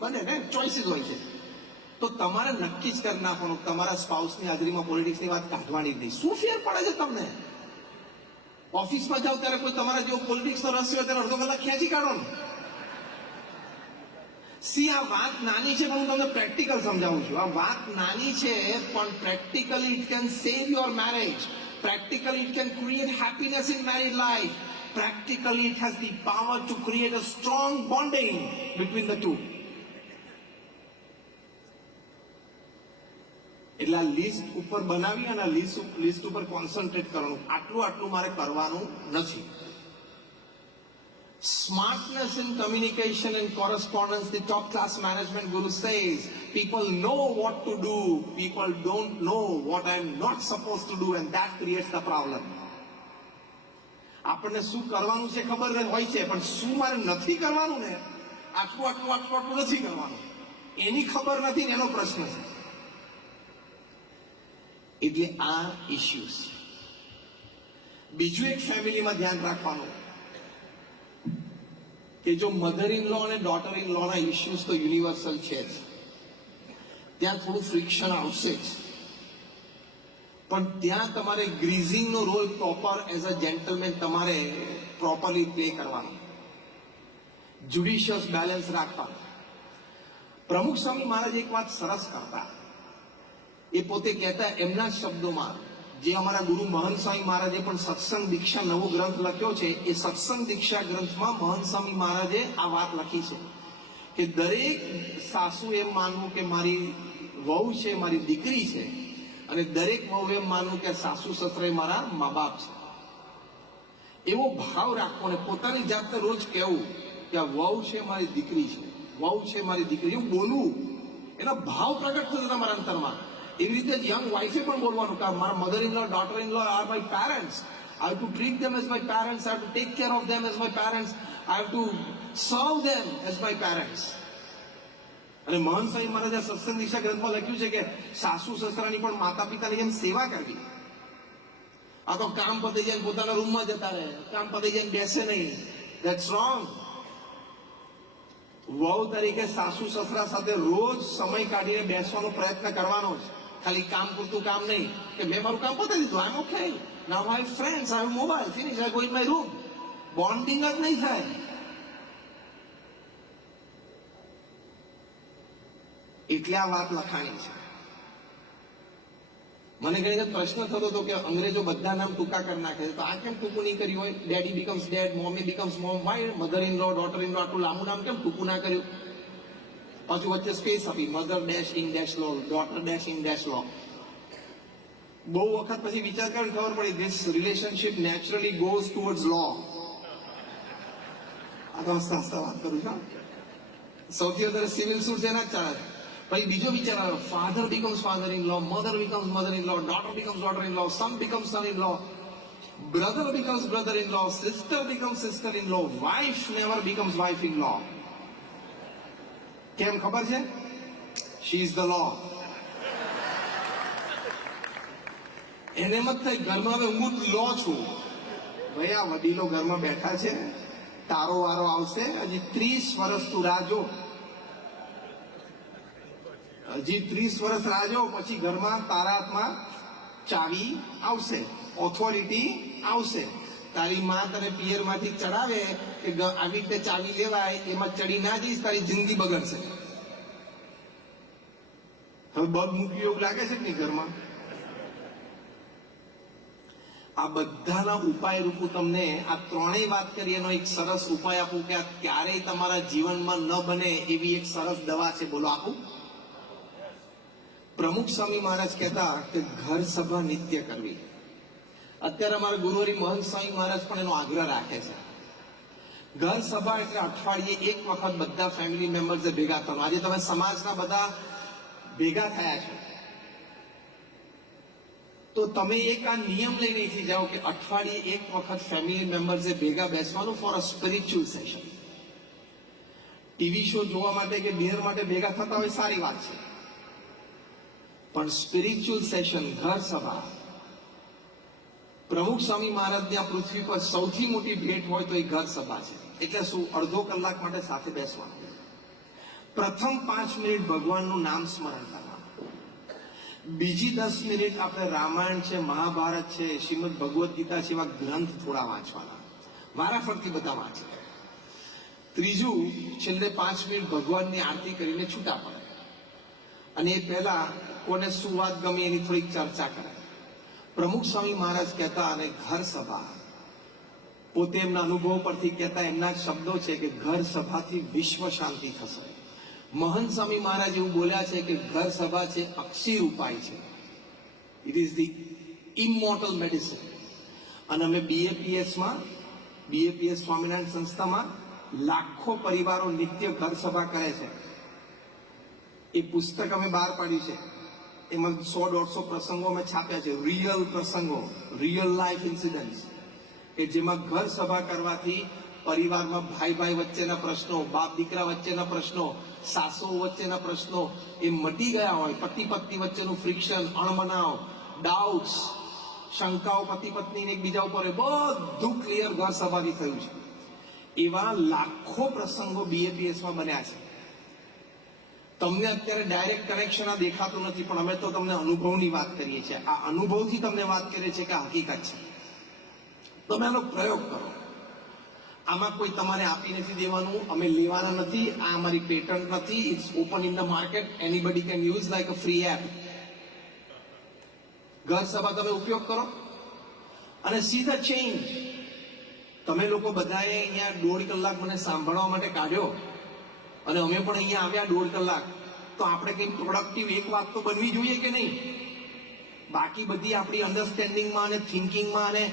બને ને, ચોઇસીસ હોય છે. તો તમારે નક્કી જ કરી નાખવાનું તમારા સ્પાઉસની હાજરીમાં પોલિટિક્સની વાત કાઢવાની જ નહીં. શું ફેર પડે છે તમને? ઓફિસમાં જાઓ ત્યારે કોઈ તમારા જેવો પોલિટિક્સનો રસ હોય ત્યારે અડધો કલાક ખેંચી કાઢો ને. આ વાત નાની છે પણ હું તમને પ્રેક્ટિકલ સમજાવું છું. આ વાત નાની છે પણ practically it can save your marriage. Practically, it can create happiness in married life. Practically, it has the power to create a strong bonding between the two. એટલે આ લિસ્ટ ઉપર બનાવી અને લિસ્ટ ઉપર કોન્સન્ટ્રેટ કરવાનું. આટલું મારે કરવાનું નથી. Smartness in communication and correspondence, the top class management guru says, people know what to do, people don't know what I'm not supposed to do, and that creates the problem. આપણને શું કરવાનું છે ખબર હોય છે, પણ શું મારે નથી કરવાનું ને, આટલું નથી કરવાનું, એની ખબર નથી ને એનો પ્રશ્ન છે. એટલે આ ઇશ્યુઝ. બીજું એક ફેમિલીમાં ધ્યાન રાખવાનું કે જો મધર ઇન લો અને ડોટર ઇન લો ના ઇશ્યુઝ તો યુનિવર્સલ છે જ, ત્યાં થોડું ફ્રિક્શન આવશે જ, પણ ત્યાં તમારે ગ્રીઝિંગનો role proper as a gentleman તમારે પ્રોપરલી પ્લે કરવાનો, જ્યુડિશિયસ બેલેન્સ રાખવાનું. પ્રમુખ સ્વામી મહારાજ એક વાત સરસ કરતા, એ પોતે કહેતા એમના શબ્દોમાં, જે અમારા ગુરુ મહંત સ્વામી મહારાજે પણ સત્સંગ દીક્ષા નવો ગ્રંથ લખ્યો છે, એ સત્સંગ દીક્ષા ગ્રંથમાં મહંત સ્વામી મહારાજે આ વાત લખી છે કે દરેક સાસુ એમ માનવું કે મારી વહુ છે, મારી દીકરી છે, અને દરેક વહુ એમ માનવું કે સાસુ સસરા મારા મા બાપ છે. એવો ભાવ રાખવો અને પોતાની જાતને રોજ કહેવું કે આ વહુ છે મારી દીકરી છે, વહુ છે મારી દીકરી, એવું બોલવું, એનો ભાવ પ્રગટ થશે તમારા અંતરમાં. એવી રીતે યંગ વાઇફે પણ બોલવાનું કે મારા mother in law, daughter in law are my parents. I have to treat them as my parents. I have to take care of them as my parents. I have to serve them as my parents. અને મહંત સ્વામી મહારાજે સત્સંગ દીક્ષા ગ્રંથમાં લખ્યું છે કે સાસુ સસરાની પણ માતા પિતાની જેમ સેવા કરવી. આ તો કામ પતી જાય પોતાના રૂમમાં જતા રહે, કામ પતી જાય બેસે નહીં. That's wrong. વહુ તરીકે સાસુ સસરા સાથે રોજ સમય કાઢીને બેસવાનો પ્રયત્ન કરવાનો છે. ખાલી કામ પૂરતું કામ નહીં કે મેં મારું કામ પતાવી દીધું, I am okay, now I have friends, I have mobile, finish, I go in my room. Bonding જ નહીં થાય. એટલે આ વાત લખાણી છે. મને ઘણી વખત પ્રશ્ન થતો હતો કે અંગ્રેજો બધા નામ ટૂંકા કરી નાખે છે, તો આ કેમ ટૂંકું નહીં કર્યું હોય? Daddy becomes dad, mommy becomes mom, why mother in law, daughter in law આટલું લાંબુ નામ કેમ ટૂંકું ના કર્યું? પાછું વચ્ચે સ્પેસ આપી, mother dash in dash law, daughter dash in dash law. બહુ વખત પછી વિચાર કરીને ખબર પડી this relationship naturally goes towards law. આ તો હસતા હસતા વાત કરું છું. સૌથી વધારે સિવિલ સૂટ એના જ ચાલે છે. પછી બીજો વિચાર આવ્યો, father becomes father in law, mother becomes mother in law, daughter becomes daughter in law, son becomes son in law, brother becomes brother in law, sister becomes sister in law, wife never becomes wife in law. કેમ ખબર છે? She is the law. એને મત થાય ઘરમાં હવે હું જ લો છું. ભાઈ આ વડીલો ઘરમાં બેઠા છે, તારો વારો આવશે, હજી 30 વર્ષ તું રાહ જો, હજી 30 વર્ષ રાહ જો, પછી ઘરમાં તારા હાથમાં ચાવી આવશે, ઓથોરિટી આવશે. તારી માં તને પિયર માંથી ચડાવે કે આવી રીતે ચાવી લેવાય, એમાં ચડી ના જઈશ, તારી જિંદગી બગડશે. હવે બગ મૂક્યું એવું લાગે છે કે નહીં ઘરમાં? આ બધાના ઉપાય રૂપું તમને આ ત્રણેય વાત કરી એનો એક સરસ ઉપાય આપું કે આ ક્યારેય તમારા જીવનમાં ન બને એવી એક સરસ દવા છે. બોલો આપું? પ્રમુખ સ્વામી મહારાજ કહેતા કે ઘર સભા નિત્ય કરવી. અત્યારે અમારા ગુરુહરિ મહંત સ્વામી મહારાજ પણ એનો આગ્રહ રાખે છે. ઘર સભા એટલે અઠવાડિયે એક વખત બધા ફેમિલી મેમ્બર્સ ભેગા થવાનું. આજે તમે સમાજના બધા ભેગા થયા છો તો તમે એક આ નિયમ લઈને અહીંથી જાઓ કે અઠવાડિયે એક વખત ફેમિલી મેમ્બર્સે ભેગા બેસવાનું for a spiritual session. TV show જોવા માટે કે ડિનર માટે ભેગા થતા હોય સારી વાત છે, પણ સ્પિરિચ્યુઅલ સેશન, ઘર સભા, પ્રમુખ સ્વામી મહારાજની આ પૃથ્વી પર સૌથી મોટી ભેટ હોય તો એ ઘર સભા છે. એટલે શું? અડધો કલાક માટે સાથે બેસવાનું. પ્રથમ 5 મિનિટ ભગવાનનું નામ સ્મરણ કરવાનું, બીજી 10 મિનિટ આપણે રામાયણ છે, મહાભારત છે, શ્રીમદ ભગવદ્ ગીતા છે, એવા ગ્રંથ થોડા વાંચવાના, વારાફરતી બધા વાંચે. ત્રીજું, છેલ્લે 5 મિનિટ ભગવાનની આરતી કરીને છૂટા પડે, અને એ પહેલા કોને શું વાત ગમે એની થોડીક ચર્ચા કરે. પ્રમુખ સ્વામી મહારાજ કહેતા, અને ઘર સભા પોતે એમના અનુભવ પરથી કહેતા, એમના શબ્દો છે કે ઘર સભાથી વિશ્વ શાંતિ થશે. મહંત સ્વામી મહારાજ એવું બોલ્યા છે કે ઘર સભા છે અક્ષીર ઉપાય છે, ઇટ ઇઝ ધી ઇમોર્ટલ મેડિસિન. અને અમે બીએપીએસ સ્વામિનારાયણ સંસ્થામાં લાખો પરિવારો નિત્ય ઘર સભા કરે છે. એ પુસ્તક અમે બહાર પાડ્યું છે, એમાં 100-150 પ્રસંગો અમે છાપ્યા છે, રિયલ પ્રસંગો, રિયલ લાઈફ ઇન્સિડન્ટ્સ, કે જેમાં ઘર સભા કરવાથી પરિવારમાં ભાઈ વચ્ચેના પ્રશ્નો, બાપ દીકરા વચ્ચેના પ્રશ્નો, સાસુ વચ્ચેના પ્રશ્નો એ મટી ગયા હોય. પતિ પત્ની વચ્ચેનું ફ્રિક્શન, અણમનાવ, ડાઉટ્સ, શંકાઓ પતિ પત્નીને એકબીજા ઉપર, બધું ક્લિયર ઘર સભાથી થયું છે. એવા લાખો પ્રસંગો બીએપીએસમાં બન્યા છે. તમને અત્યારે ડાયરેક્ટ કનેક્શન આ દેખાતું નથી, પણ અમે તો તમને અનુભવની વાત કરીએ છીએ. આ અનુભવથી તમને વાત કરીએ છીએ કે હકીકત છે. તમે આનો પ્રયોગ કરો. આમાં કોઈ તમારે આપી નથી દેવાનું, અમે લેવાના નથી, આ અમારી પેટન્ટ નથી, it's open in the market, anybody can use like a free app. ઘર સભા તમે ઉપયોગ કરો અને સી ધ ચેન્જ. તમે લોકો બધાએ અહીંયા 1.5 કલાક મને સાંભળવા માટે કાઢ્યો, અને અમે પણ અહીંયા આવ્યા 1.5 કલાક, તો આપણે કંઈક પ્રોડક્ટિવ એક વાત તો બનવી જોઈએ કે નહીં? બાકી બધી આપણી અન્ડરસ્ટેન્ડિંગમાં અને થિંકિંગમાં અને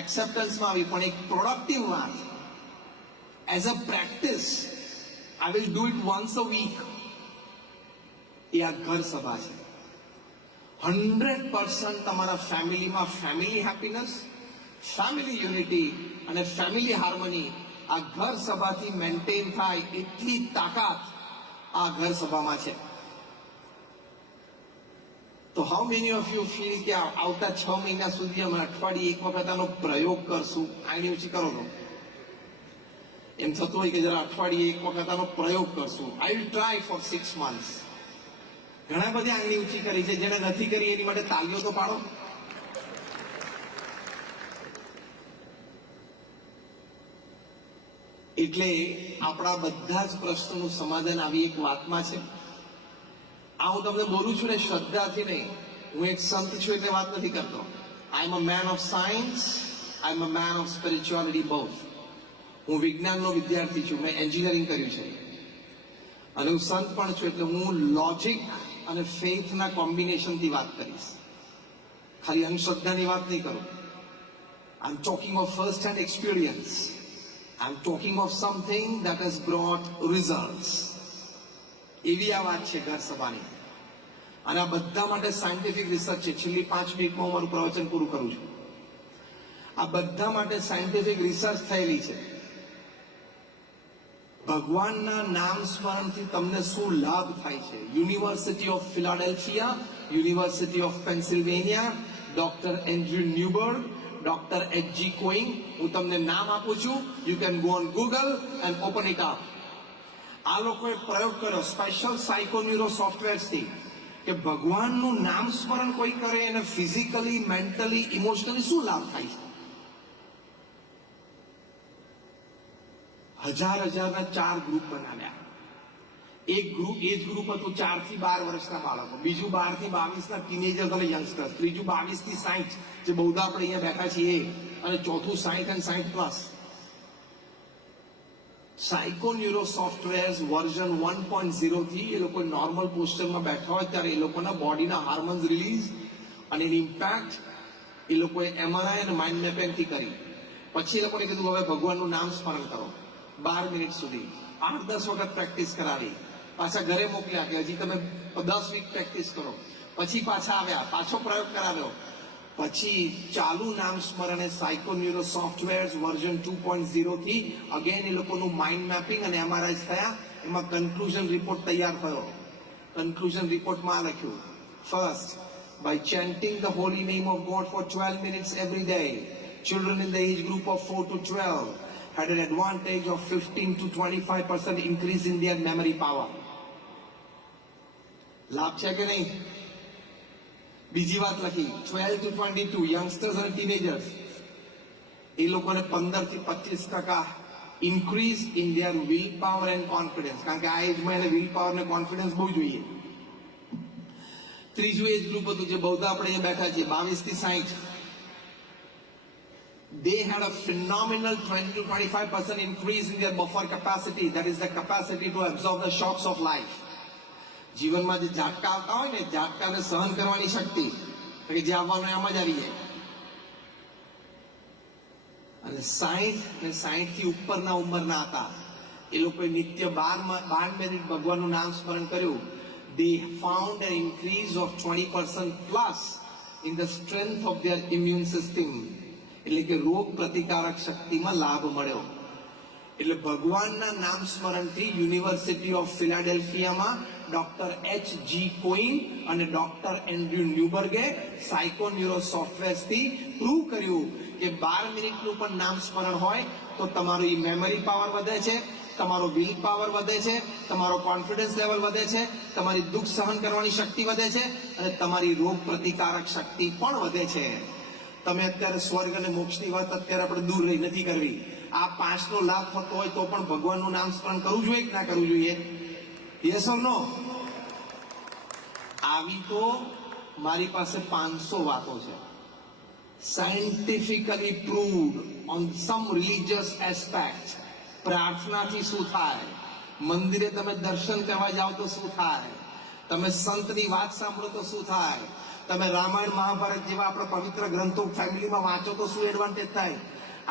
એક્સેપ્ટન્સમાં આવી, પણ એક પ્રોડક્ટિવ વાત as a practice, I will do it once a week, એ આ ઘર સભા છે. 100% તમારા ફેમિલીમાં ફેમિલી હેપીનેસ, ફેમિલી યુનિટી અને ફેમિલી હાર્મની આ ઘર સભાથી મેન્ટેન થાય, એટલી તાકાત આ ઘર સભામાં છે. તો how many of you feel કે આવતા 6 મહિના સુધી અમે અઠવાડિયે એક વખત આનો પ્રયોગ કરશું? આની ઓછી કરો તો એમ થતું હોય કે જરા અઠવાડિયે એક વખત આનો પ્રયોગ કરશું. I will try for 6 months. ઘણા બધા આંગળી ઊંચી કરી છે, જેને નથી કરી એની માટે તાલીઓ તો પાડો. એટલે આપણા બધા જ પ્રશ્નોનું સમાધાન આવી એક વાતમાં છે. આ હું તમને બોલું છું ને શ્રદ્ધાથી નહીં, હું એક સંત છું એટલે વાત નથી કરતો. I am a man of science, I am a man of spirituality both. હું વિજ્ઞાનનો વિદ્યાર્થી છું, મેં એન્જિનિયરિંગ કર્યું છે, અને હું સંત પણ છું. એટલે હું લોજિક અને ફેથના કોમ્બિનેશનથી વાત કરીશ, ખાલી અંધશ્રદ્ધાની વાત નહીં કરું. I am talking of first hand experience. I'm talking of something that has brought results. એવી આ વાત છે ઘર સભાની. અને આ બધા માટે સાયન્ટિફિક રિસર્ચ છે. છેલ્લી 5 મિનિટમાં હું મારું પ્રવચન પૂરું કરું છું. આ બધા માટે સાયન્ટિફિક રિસર્ચ થયેલી છે. ભગવાનના નામ સ્મરણથી તમને શું લાભ થાય છે? University of Philadelphia, university of Pennsylvania, doctor Andrew Newberg, doctor H G. Koenig, હું તમને નામ આપું છું. You can go on Google and open it up. આ લોકોએ પ્રયોગ કર્યો સ્પેશિયલ સાયકોન્યુરો સોફ્ટવેરથી, કે ભગવાનનું નામ સ્મરણ કોઈ કરે એને ફિઝિકલી, મેન્ટલી, ઇમોશનલી શું લાભ થાય છે. હજારના 4 ગ્રુપ બનાવ્યા. એક ગ્રુપ, એજ ગ્રુપ હતું 4 થી 12 વર્ષના બાળકો, બીજું 12 થી 22 ટીનેજર્સ અને યંગસ્ટર્સ, ત્રીજું 22 થી 60, જે બહુધા આપણે અહીંયા બેઠા છીએ, અને ચોથું 60 અને 60 પ્લસ. સાયકોન્યુરો સોફ્ટવેર વર્ઝન 1.0 થી એ લોકો નોર્મલ પોસ્ચરમાં બેઠા હોય ત્યારે એ લોકોના બોડીના હાર્મોન્સ રિલીઝ અને એની ઇમ્પેક્ટ એ લોકોએ એમઆરઆઈ અને માઇન્ડ મેપિંગથી કરી. પછી એ લોકોને કીધું હવે ભગવાનનું નામ સ્મરણ કરો 12 મિનિટ સુધી. 8-10 વખત પ્રેક્ટિસ કરાવી, પાછા ઘરે મોકલ્યા કે હજી તમે 10 વીક પ્રેક્ટિસ કરો. પછી પાછા આવ્યા, પાછો પ્રયોગ કરાવ્યો. પછી ચાલુ નામ સ્મરણ સાયકોન્યુરો સોફ્ટવેર વર્ઝન 2.0 થી અગેન એ લોકોનું માઇન્ડ મેપિંગ અને એમઆરઆઈ થયા. એમાં કન્ક્લુઝન રિપોર્ટ તૈયાર થયો. કન્ક્લુઝન રિપોર્ટમાં લખ્યું, first, by chanting the holy name of God for 12 minutes every day, children in the age group of 4 to 12 had an advantage of 15 to 25% increase in their memory power. લાભ છે કે નહીં? બીજી વાત લખી 12 to 22 યંગસ્ટર્સ અને teenagers, એ લોકોને 15 થી 25% increase in their will power and confidence, કારણ કે આ એજમાં એને વિલ પાવર ને કોન્ફિડન્સ બહુ જોઈએ. ત્રીજું એજ ગ્રુપ હતું જે બહુ આપણે અહીંયા બેઠા છીએ 22 થી 60, they had a phenomenal 20 to 25% increase in their buffer capacity, that is the capacity to absorb the shocks of life. જીવનમાં જે ઝાટકા આવતા હોય ને, ઝાટકાને સહન કરવાની શક્તિ, કે જે આવવાનો એમાં જ આવી જાય. અને 60 ને 60 થી ઉપરના ઉંમરના હતા એ લોકોએ નિત્ય 12 મિનિટ ભગવાનનું નામ સ્મરણ કર્યું. They found an increase of 20% plus in the strength of their immune system, એટલે કે રોગ પ્રતિકારક શક્તિમાં લાભ મળ્યો. એટલે ભગવાનના નામ સ્મરણથી યુનિવર્સિટી ઓફ ફિલાડેલ્ફિયામાં ડોક્ટર H.G. કોઈન અને ડોક્ટર એન્ડ્રુ ન્યુબર્ગે સાયકોન્યુરો સોફ્ટવેરથી પ્રૂવ કર્યું કે 12 મિનિટનું પણ નામ સ્મરણ હોય તો તમારો મેમરી પાવર વધે છે, તમારો વિલ પાવર વધે છે, તમારો કોન્ફિડન્સ લેવલ વધે છે, તમારી દુઃખ સહન કરવાની શક્તિ વધે છે અને તમારી રોગ પ્રતિકારક શક્તિ પણ વધે છે. તમે અત્યારે સ્વર્ગ અને મોક્ષની વાત અત્યારે આપણે દૂર રહી નથી કરવી. આ 5નો લાભ થતો હોય તો પણ ભગવાનનું નામ સ્મરણ કરવું જોઈએ કે ના કરવું જોઈએ? Yes or no? આવી તો મારી પાસે 500 વાતો છે, scientifically proved on some religious aspect. પ્રાર્થનાથી શું થાય, મંદિરે તમે દર્શન કરવા જાઓ તો શું થાય, તમે સંતની વાત સાંભળો તો શું થાય, તમે રામાયણ મહાભારત જેવા આપણા પવિત્ર ગ્રંથો ફેમિલીમાં વાંચો તો શું એડવાન્ટેજ થાય.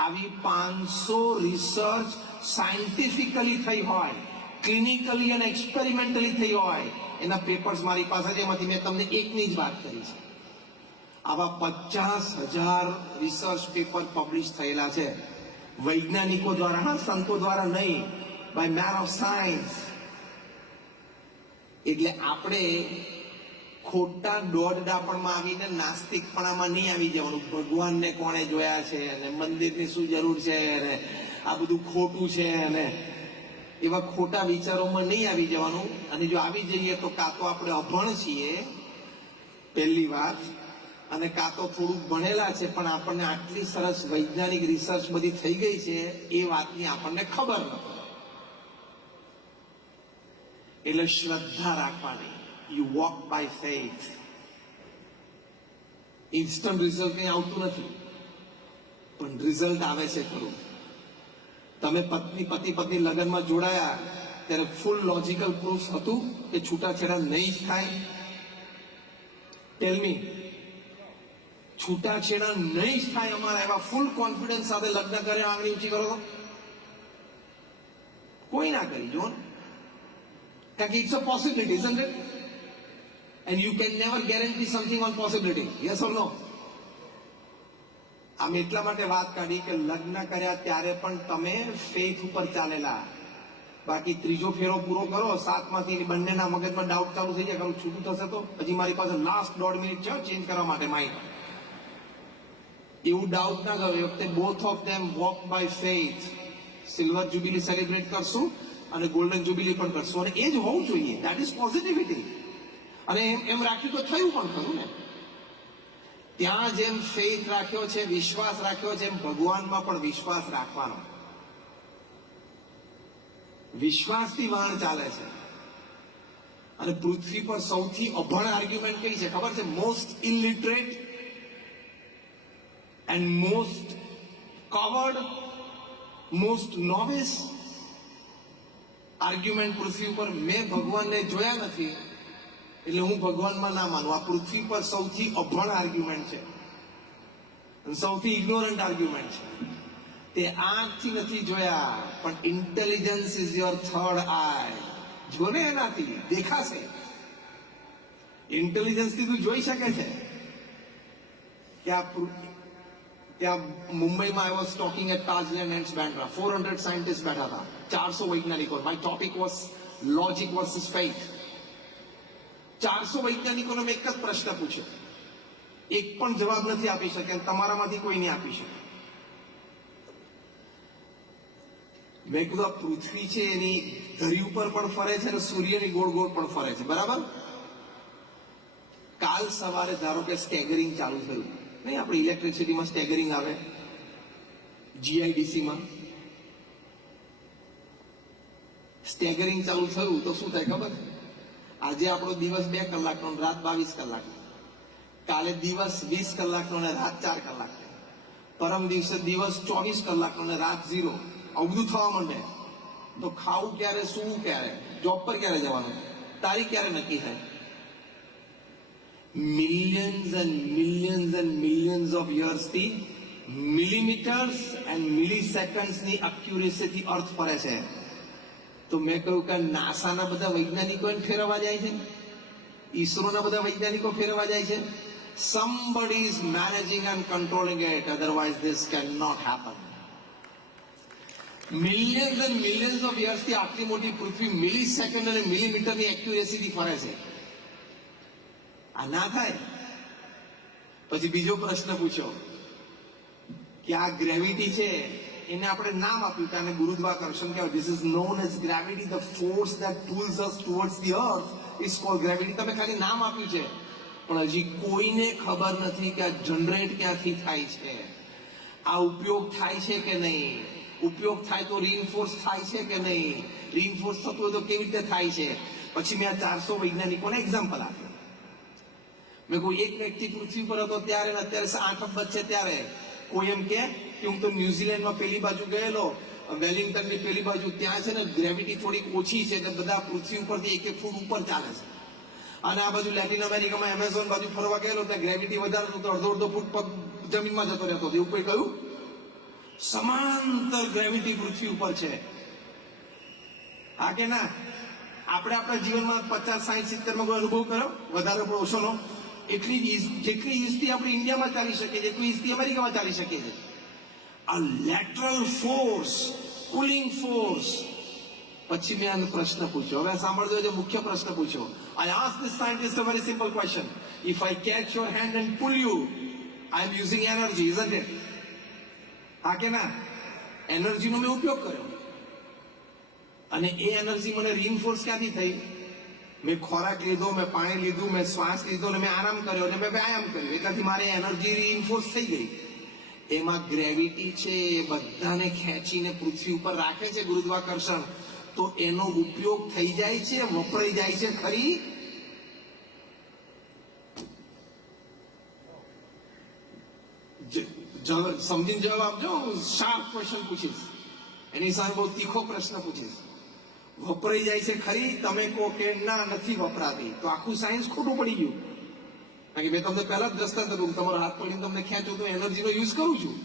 આવી 500 રિસર્ચ સાયન્ટિફિકલી થઈ હોય, ક્લિનિકલી અને એક્સપેરિમેન્ટલી થઈ હોય, એના પેપર્સ મારી પાસે છે. એમાંથી મેં તમને એકની જ વાત કરી છે. આવા 50,000 રિસર્ચ પેપર પબ્લિશ થયેલા છે વૈજ્ઞાનિકો દ્વારા, હા, સંતો દ્વારા નહીં, બાય મેન ઓફ સાયન્સ. એટલે આપણે ખોટા દોડડાપણમાં આવીને નાસ્તિકપણામાં નહીં આવી જવાનું. ભગવાનને કોણે જોયા છે અને મંદિરની શું જરૂર છે અને આ બધું ખોટું છે અને એવા ખોટા વિચારોમાં નહીં આવી જવાનું. અને જો આવી જઈએ તો કાં તો આપણે અભણ છીએ પહેલી વાત, અને કાં તો થોડું ભણેલા છે પણ આપણને આટલી સરસ વૈજ્ઞાનિક રિસર્ચ બધી થઈ ગઈ છે એ વાતની આપણને ખબર નથી. એટલે શ્રદ્ધા રાખવાની. You walk by faith. Instant result કંઈ આવતું નથી, પણ રિઝલ્ટ આવે છે ખરું. તમે પતિ પત્ની લગ્નમાં જોડાયા ત્યારે ફૂલ લોજિકલ પ્રૂફ હતું કે છૂટાછેડા નહીં જ થાય? ટેલ મી, છૂટાછેડા નહીં જ થાય અમારા એવા ફૂલ કોન્ફિડન્સ સાથે લગ્ન કરે, આંગળી ઊંચી કરો તો કોઈ ના કરી જો. કારણ કે it's a possibility, isn't it? And you can never guarantee something on possibility. Yes or no? આમ એટલા માટે વાત કાઢી કે લગ્ન કર્યા ત્યારે પણ તમે ફેથ ઉપર ચાલેલા. બાકી ત્રીજો ફેરો પૂરો કરો, 7માંથી બંનેના મગજમાં ડાઉટ ચાલુ થઈ જાય, છૂટું થશે તો હજી મારી પાસે લાસ્ટ 1.5 મિનિટ છે ચેન્જ કરવા માટે માઇન્ડ. એવું ડાઉટ ના કરો. એ વખતે both of them walk by faith. Silver jubilee celebrate કરશું અને ગોલ્ડન જ્યુબિલી પણ કરશું, અને એ જ હોવું જોઈએ. That is positivity. અને એમ રાખ્યું તો થયું પણ ખરું ને. ત્યાં જેમ ફેથ રાખ્યો છે, વિશ્વાસ રાખ્યો છે, એમ ભગવાનમાં પણ વિશ્વાસ રાખવાનો. વિશ્વાસથી વાણ ચાલે છે. અને પૃથ્વી પર સૌથી અભણ આર્ગ્યુમેન્ટ કઈ છે ખબર છે? Most illiterate and most coward, most novice argument પૃથ્વી પર. મેં ભગવાનને જોયા નથી એટલે હું ભગવાનમાં ના માનું. આ પૃથ્વી પર સૌથી અભણ આર્ગ્યુમેન્ટ છે, સૌથી ઇગ્નોરન્ટ આર્ગ્યુમેન્ટ છે. તે આંખથી નથી જોયા, પણ ઇન્ટેલિજન્સ ઇઝ યોર થર્ડ આઈ. જોને એનાથી દેખાશે. ઇન્ટેલિજન્સથી તું જોઈ શકે છે. ત્યાં મુંબઈમાં I was talking at Taj Land and Bandra. 400 scientist બેઠા હતા, 400 વૈજ્ઞાનિકો. My topic was logic versus faith. 400 વૈજ્ઞાનિકોને મેં એક જ પ્રશ્ન પૂછ્યો, એક પણ જવાબ નથી આપી શકે, તમારામાંથી કોઈ નહીં આપી શકે. મેં કીધું આ પૃથ્વી છે એની ધરી ઉપર પણ ફરે છે અને સૂર્યની ગોળ ગોળ પણ ફરે છે, બરાબર? કાલ સવારે ધારો કે સ્ટેગરિંગ ચાલુ થયું, નહીં આપણે ઇલેક્ટ્રિસિટીમાં સ્ટેગરિંગ આવે, જીઆઈડીસીમાં સ્ટેગરિંગ ચાલુ થયું તો શું થાય ખબર? આજે આપણો દિવસ 2 કલાકનો, રાત 22 કલાકનો, કાલે દિવસ 20 કલાકનો અને રાત 4 કલાક, પરમ દિવસે દિવસ 24 કલાકનો અને રાત 0. આવું બધું થવા માંડે તો ખાવું ક્યારે, સૂવું ક્યારે, જોબ પર ક્યારે જવાનું, તારીખ ક્યારે નક્કી થાય? Millions and millions and millions of years થી મિલીમીટર્સ એન્ડ મિલીસેકન્ડ્સ ની અક્યુરેસીથી અર્થ ફરે છે. તો મેં કહ્યું કે નાસાના બધા વૈજ્ઞાનિકો ફેરવવા જાય છે, ઈસરોના બધા વૈજ્ઞાનિકો ફેરવવા જાય છે. Somebody is managing and controlling it, otherwise this cannot happen. Millions and millions of years થી આટલી મોટી પૃથ્વી મિલીસેકન્ડ અને મિલીમીટરની એક્યુરેસીથી ફરે છે. આ ના થાય. પછી બીજો પ્રશ્ન પૂછ્યો કે આ ગ્રેવિટી છે, એને આપણે નામ આપ્યું કે આને ગુરુત્વાકર્ષણ કહેવાય. This is known as gravity. The force that pulls us towards the earth is called gravity. તમે ખાલી નામ આપ્યું છે, પણ હજી કોઈને ખબર નથી કે આ જનરેટ ક્યાંથી થાય છે, આ ઉપયોગ થાય છે કે નહીં, ઉપયોગ થાય તો રીઇન્ફોર્સ થાય છે કે નહીં, રીઇન્ફોર્સ થતું હોય તો કેવી રીતે થાય છે. પછી મેં આ 400 વૈજ્ઞાનિકોને એક્ઝામ્પલ આપ્યું. મેં કોઈ એક વ્યક્તિ પૃથ્વી પર હતો ત્યારે ને અત્યારે 8 અબજ છે ત્યારે. કોઈ એમ કે હું તો ન્યુઝીલેન્ડમાં પેલી બાજુ ગયેલો, વેલિંગ્ટનની પેલી બાજુ, ત્યાં છે ને ગ્રેવિટી થોડીક ઓછી છે એટલે બધા પૃથ્વી ઉપરથી 1 ફૂટ ઉપર ચાલે છે. અને આ બાજુ લેટિન અમેરિકામાં એમેઝોન બાજુ ફરવા ગયેલો, ત્યાં ગ્રેવિટી વધારે તો અડધો ફૂટ પગ જમીનમાં જતો રહેતો. એવું કોઈ કહ્યું? સમાંતર ગ્રેવિટી પૃથ્વી ઉપર છે. હા કે ના? આપણે આપણા જીવનમાં 50, 60, 70 માં કોઈ અનુભવ કર્યો વધારે પણ ઓછોનો? જેટલી ઈઝથી આપણે ઇન્ડિયામાં ચાલી શકીએ છીએ, એટલી ઈઝથી અમેરિકામાં ચાલી શકીએ છીએ. આ લેટરલ ફોર્સ, પુલિંગ ફોર્સ. પછી મેં આનો પ્રશ્ન પૂછ્યો. હવે સાંભળજો, જે મુખ્ય પ્રશ્ન પૂછ્યો. I asked this scientist a very simple question. If I catch your hand and pull you, I am using energy, isn't it? હા કે ના? એનર્જીનો મેં ઉપયોગ કર્યો અને એ એનર્જી મને રીઇન્ફોર્સ ક્યાંથી થઈ? મેં ખોરાક લીધો, મેં પાણી લીધું, મેં શ્વાસ લીધો અને મેં આરામ કર્યો અને મેં વ્યાયામ કર્યો. એનાથી મારે એનર્જી રીઇન્ફોર્સ થઈ ગઈ. એમાં ગ્રેવિટી છે, એ બધાને ખેંચીને પૃથ્વી ઉપર રાખે છે, ગુરુત્વાકર્ષણ. તો એનો ઉપયોગ થઈ જાય છે, વપરાઈ જાય છે ખરી? સમજીને જવાબ આપજો. શાર્પ ક્વેશ્ચન પૂછીશ, એની સામે બહુ તીખો પ્રશ્ન પૂછીશ. વપરાઈ જાય છે ખરી? તમે કહો કે ના, નથી વપરાતી, તો આખું સાયન્સ ખોટું પડી ગયું. કારણ કે મેં તમને પહેલા જ દ્રષ્ટાંત આપ્યું, તમારો હાથ પડીને તમને ખેંચું તો એનર્જીનો યુઝ કરું છું.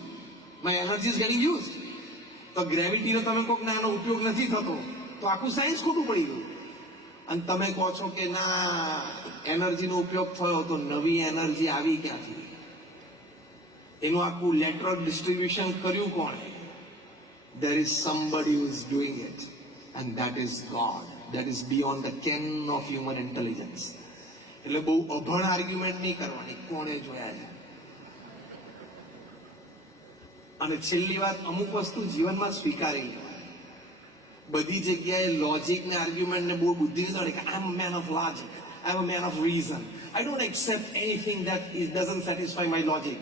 My energy is getting use. તો ગ્રેવિટીનો તમે કહો કે ના, આનો ઉપયોગ નથી થતો, તો આખું સાયન્સ ખોટું પડી ગયું. અને તમે કહો છો કે ના, એનર્જીનો ઉપયોગ થયો, તો નવી એનર્જી આવી ક્યાંથી? એનું આખું લેટરલ ડિસ્ટ્રીબ્યુશન કર્યું કોણે? There is somebody who is doing it, and that is God. That is beyond the ken of human intelligence. એટલે બહુ અભણ આર્ગ્યુમેન્ટ નહીં કરવાની, કોણે જોયા છે. અને છેલ્લી વાત, અમુક વસ્તુ જીવનમાં સ્વીકારી લેવાની. બધી જગ્યાએ લોજિક ને આર્ગ્યુમેન્ટ ને બહુ બુદ્ધિ નહીં કે I am a man of logic, I am a man of reason, I don't accept anything that doesn't satisfy my logic.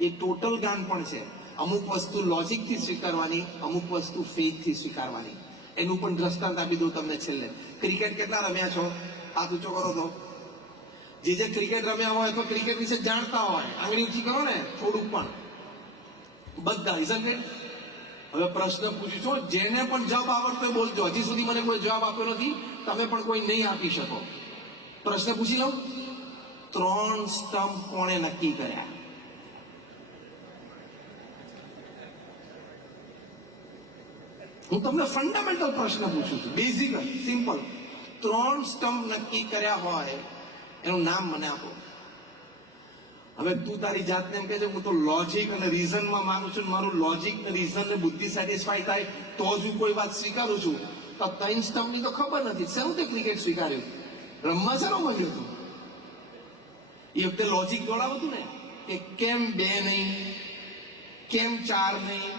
એ ટોટલ ગાન પણ છે. અમુક વસ્તુ લોજિકથી સ્વીકારવાની, અમુક વસ્તુ ફેથથી સ્વીકારવાની. એનું પણ દ્રષ્ટાંત આપી દઉં તમને છેલ્લે. ક્રિકેટ કેટલા રમ્યા છો? હાથ ઊંચો કરો તો. જે ક્રિકેટ રમ્યા હોય તો ક્રિકેટ વિશે જાણતા હોય, આંગળી ઊંચી કરો ને થોડુંક પણ. બધા isn't it? હવે પ્રશ્ન પૂછું છું, જેને પણ જવાબ આવડતો હોય બોલજો. હજી સુધી મને કોઈ જવાબ આપ્યો નથી, તમે પણ કોઈ નહીં આપી શકો. પ્રશ્ન પૂછી લઉં, 3 સ્ટમ્પ કોણે નક્કી કર્યા? હું તમને ફંડામેન્ટલ પ્રશ્ન પૂછું છું, બેઝિક, સિમ્પલ. 3 સ્ટમ્પ નક્કી કર્યા હોય, એનું નામ મને આપો. હવે તું તારી જાતને એમ કહે છે હું તો લોજિક અને રીઝનમાં માનું છું, મારું લોજિક ને રીઝન ને બુદ્ધિ સેટિસ્ફાય થાય તો જ હું કોઈ વાત સ્વીકારું છું. તો 3 સ્ટમ્પની તો ખબર નથી. શેનું તે ક્રિકેટ સ્વીકાર્યું? રમવા શેનો મળ્યું હતું? એ વખતે લોજિક દોડાવું હતું ને કે કેમ 2 નહીં, કેમ 4 નહીં.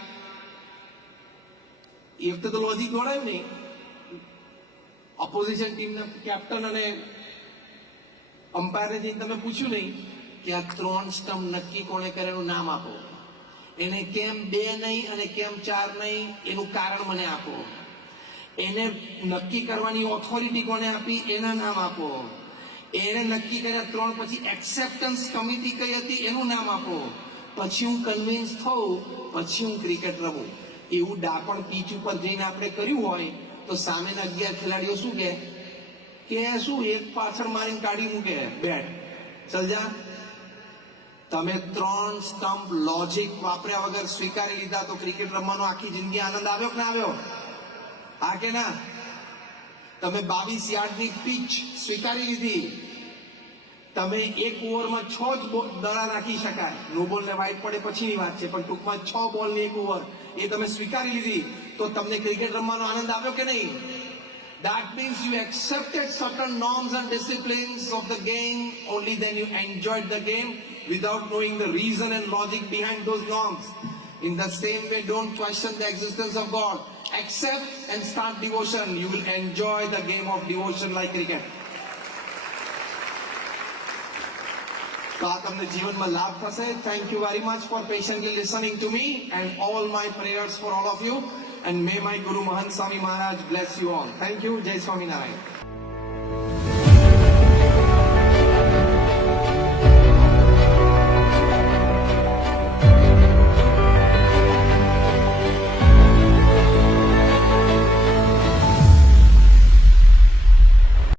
એ વખતે તો લોજિક દોડાયું નહીં. ઓપોઝિશન ટીમના કેપ્ટન અને અમ્પાયરને જઈને તમે પૂછ્યું નહીં કે આ 3 સ્ટમ્પ નક્કી કોણે કરેલું નામ આપો, એને કેમ 2 નહીં અને કેમ 4 નહીં એનું કારણ મને આપો, એને નક્કી કરવાની ઓથોરિટી કોને આપી એના નામ આપો, એને નક્કી કર્યા 3 પછી એક્સેપ્ટન્સ કમિટી કઈ હતી એનું નામ આપો, પછી હું કન્વિન્સ થઉં, પછી હું ક્રિકેટ રમું. એવું ડાપણ પીચ ઉપર જઈને આપણે કર્યું હોય તો સામેના 11 ખેલાડીઓ શું કે શું એક પાછળ મારીને કાઢી મૂકે બેટ. સમજા? તમે 3 સ્ટમ્પ લોજિક વાપર્યા વગર સ્વીકારી લીધા તો ક્રિકેટ રમવાનો આખી જિંદગી આનંદ આવ્યો કે ના આવ્યો? હા કે ના? તમે 22 યાર્ડની પીચ સ્વીકારી લીધી, તમે એક ઓવરમાં 6 જ દડા નાખી શકાય, નો બોલ ને વાઇડ પડે પછીની વાત છે, પણ ટૂંકમાં 6 બોલની એક ઓવર એ તમે સ્વીકારી લીધી તો તમને ક્રિકેટ રમવાનો આનંદ આવ્યો કે નહીં? That means you accepted certain norms and disciplines of the game, only then you enjoyed the game without knowing the reason and logic behind those norms. In the same way, don't question the existence of God. Accept and start devotion. You will enjoy the game of devotion like cricket. તો આ તમને જીવનમાં લાભ થશે. Thank you very much for patiently listening to me, and all my prayers for all of you. And may my Guru Mahant Swami Maharaj bless you all. Thank you. Jai Swami Narayan.